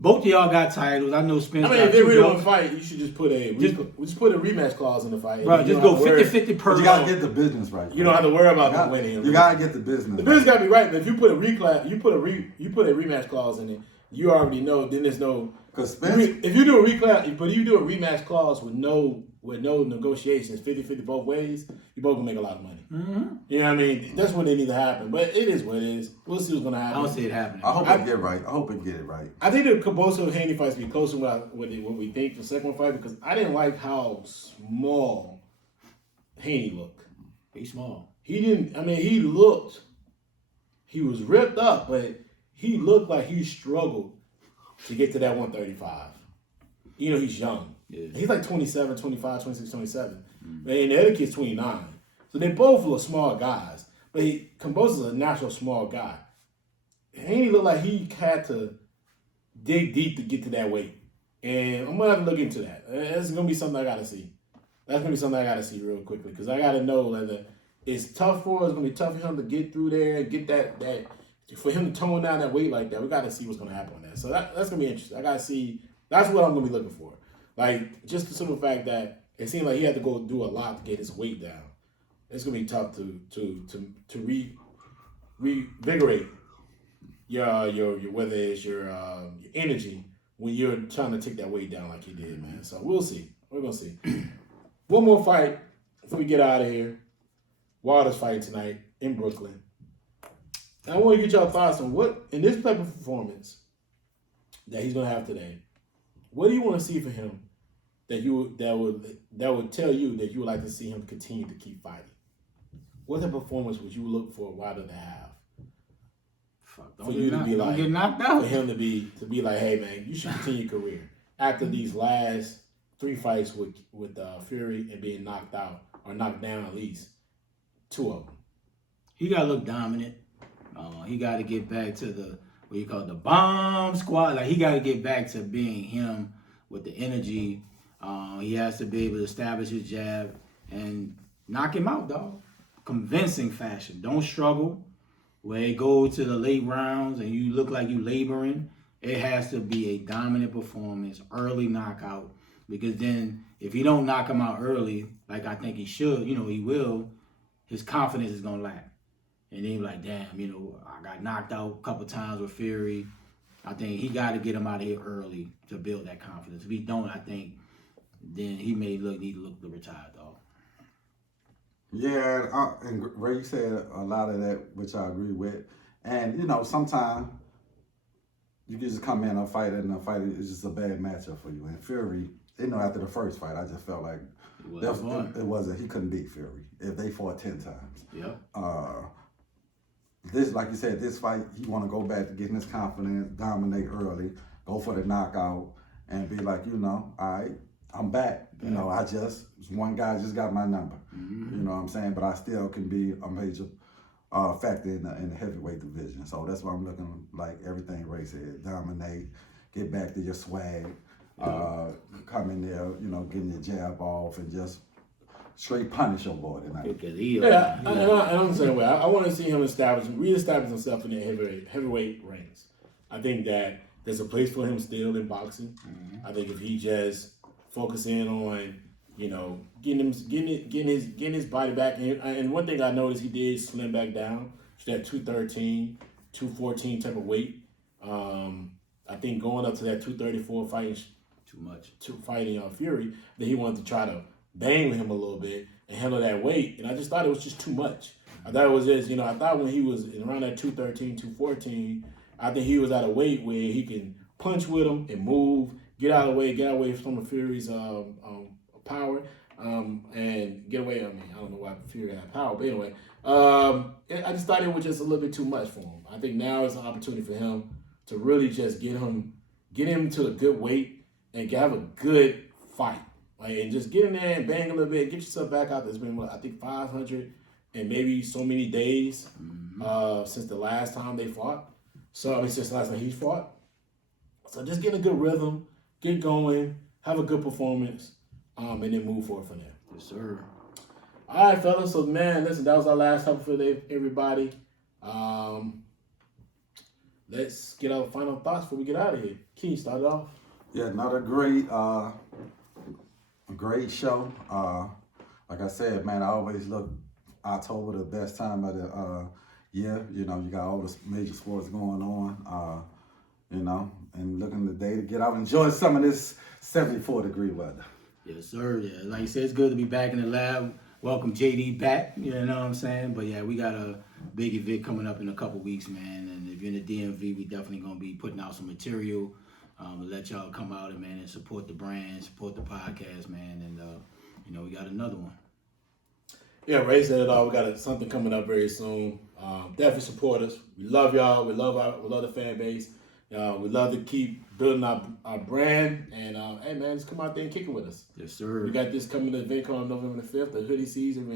Both of y'all got titles. I know Spence I mean, got if they 2 really want belts. to fight, you should just put a rematch clause in the fight. Bro, You just don't go have to worry- 50-50 per But you gotta round. get the business right. You don't have to worry about You them got- winning. You gotta get the business. The business got to be right, but if you put a rematch clause in it, you already know. Then there's no. Because Spence, If you do a rematch clause with no negotiations, 50-50 both ways, you both gonna make a lot of money. Mm-hmm. You know what I mean? That's what they need to happen. But it is what it is. We'll see what's gonna I happen. don't see it happening. I hope it get right. I hope it get it right. I think the Cabosa Haney fights be closer than what we think the second one fight because I didn't like how small Haney looked. He's small. He didn't. I mean, he was ripped up, but he looked like he struggled to get to that 135. You know, he's young. Yeah. He's like 27, 25, 26, 27. And the other kid's 29. So they both look small guys. But Cambosa's a natural small guy. Haney looked like he had to dig deep to get to that weight. And I'm going to have to look into that. That's going to be something I got to see. That's going to be something I got to see real quickly. Because I got to know that it's tough for us. It's going to be tough for him to get through there and get that for him to tone down that weight like that. We got to see what's going to happen on that. So that's going to be interesting. I got to see. That's what I'm going to be looking for. Like, just the simple fact that it seemed like he had to go do a lot to get his weight down. It's going to be tough to revigorate your whether it's your energy when you're trying to take that weight down like he did, man. So we'll see. We're going to see. One more fight before we get out of here. Wilder's fighting tonight in Brooklyn. I want to get y'all thoughts on what, in this type of performance that he's going to have today, what do you want to see for him that would tell you that you would like to see him continue to keep fighting? What type of performance would you look for Wilder to have? For you to be like, get knocked out. for him to be like, hey man, you should continue your career after these last 3 fights with Fury and being knocked out or knocked down at least 2 of them. He got to look dominant. He got to get back to the bomb squad. Like, he got to get back to being him with the energy. He has to be able to establish his jab and knock him out, dog. Convincing fashion. Don't struggle. Where it goes to the late rounds and you look like you laboring, it has to be a dominant performance, early knockout. Because then if he don't knock him out early, like I think he should, he will, his confidence is going to lack. And then you're like, damn, I got knocked out a couple times with Fury. I think he got to get him out of here early to build that confidence. If he don't, I think then he may need to look to retire, dog. Yeah, and Ray said a lot of that, which I agree with. And sometimes you can just come in and fight it, and the fight is just a bad matchup for you. And Fury, after the first fight, I just felt like it wasn't. He couldn't beat Fury if they fought 10 times. Yep. This, like you said, this fight, he want to go back to getting his confidence, dominate early, go for the knockout, and be like, all right, I'm back. One guy just got my number. Mm-hmm. You know what I'm saying? But I still can be a major factor in the heavyweight division. So that's why I'm looking like everything Ray said: dominate, get back to your swag, come in there, getting your jab off, and just straight punish your boy tonight. I'm the same way. I want to see him reestablish himself in the heavyweight ranks. I think that there's a place for him still in boxing. Mm-hmm. I think if he just focus in on, getting his body back. And one thing I noticed, he did slim back down to that 213, 214 type of weight. I think going up to that 234 fighting too much. Fighting Fury, that he wanted to try to bang with him a little bit and handle that weight. And I just thought it was just too much. I thought it was just, I thought when he was around that 213, 214, I think he was at a weight where he can punch with him and move, get out of the way, get away from the Fury's power, and get away. I don't know why Fury had power, but anyway, I just thought it was just a little bit too much for him. I think now is an opportunity for him to really just get him to the good weight and have a good fight. And just get in there and bang a little bit, get yourself back out there. It's been, I think, 500 and maybe so many days since the last time they fought. Since the last time he fought. So just get a good rhythm, get going, have a good performance, and then move forward from there. Yes, sir. All right, fellas. So, man, listen, that was our last topic for everybody. Let's get our final thoughts before we get out of here. Key, start it off. Yeah, another great show. Like I said, man, I always look October the best time of the year. You got all the major sports going on. And looking today to get out and enjoy some of this 74-degree weather. Yes, sir. Yeah, like you said, it's good to be back in the lab. Welcome JD back. You know what I'm saying? But yeah, we got a big event coming up in a couple weeks, man. And if you're in the DMV, we definitely gonna be putting out some material. Let y'all come out and support the brand, support the podcast, man. And we got another one. Yeah, Ray said it all. We got something coming up very soon. Definitely support us. We love y'all. We love the fan base. We love to keep building our brand. And hey, man, just come out there and kick it with us. Yes, sir. We got this event coming November the 5th. The hoodie season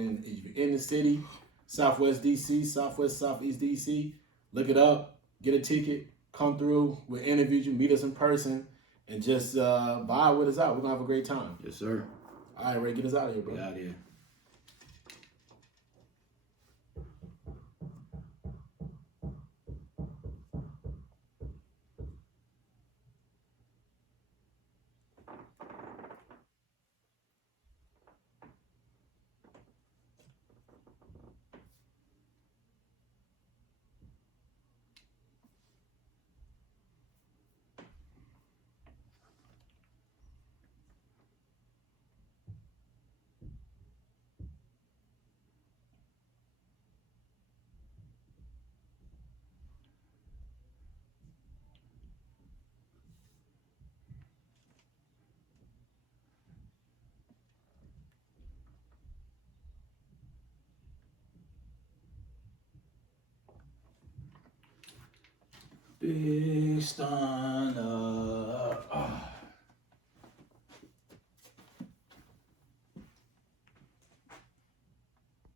in the city, Southwest DC, Southwest Southeast DC. Look it up. Get a ticket. Come through. We'll interview you. Meet us in person. And just vibe with us out. We're going to have a great time. Yes, sir. All right, Ray, get us out of here, bro. Get out of here. Big Stunner.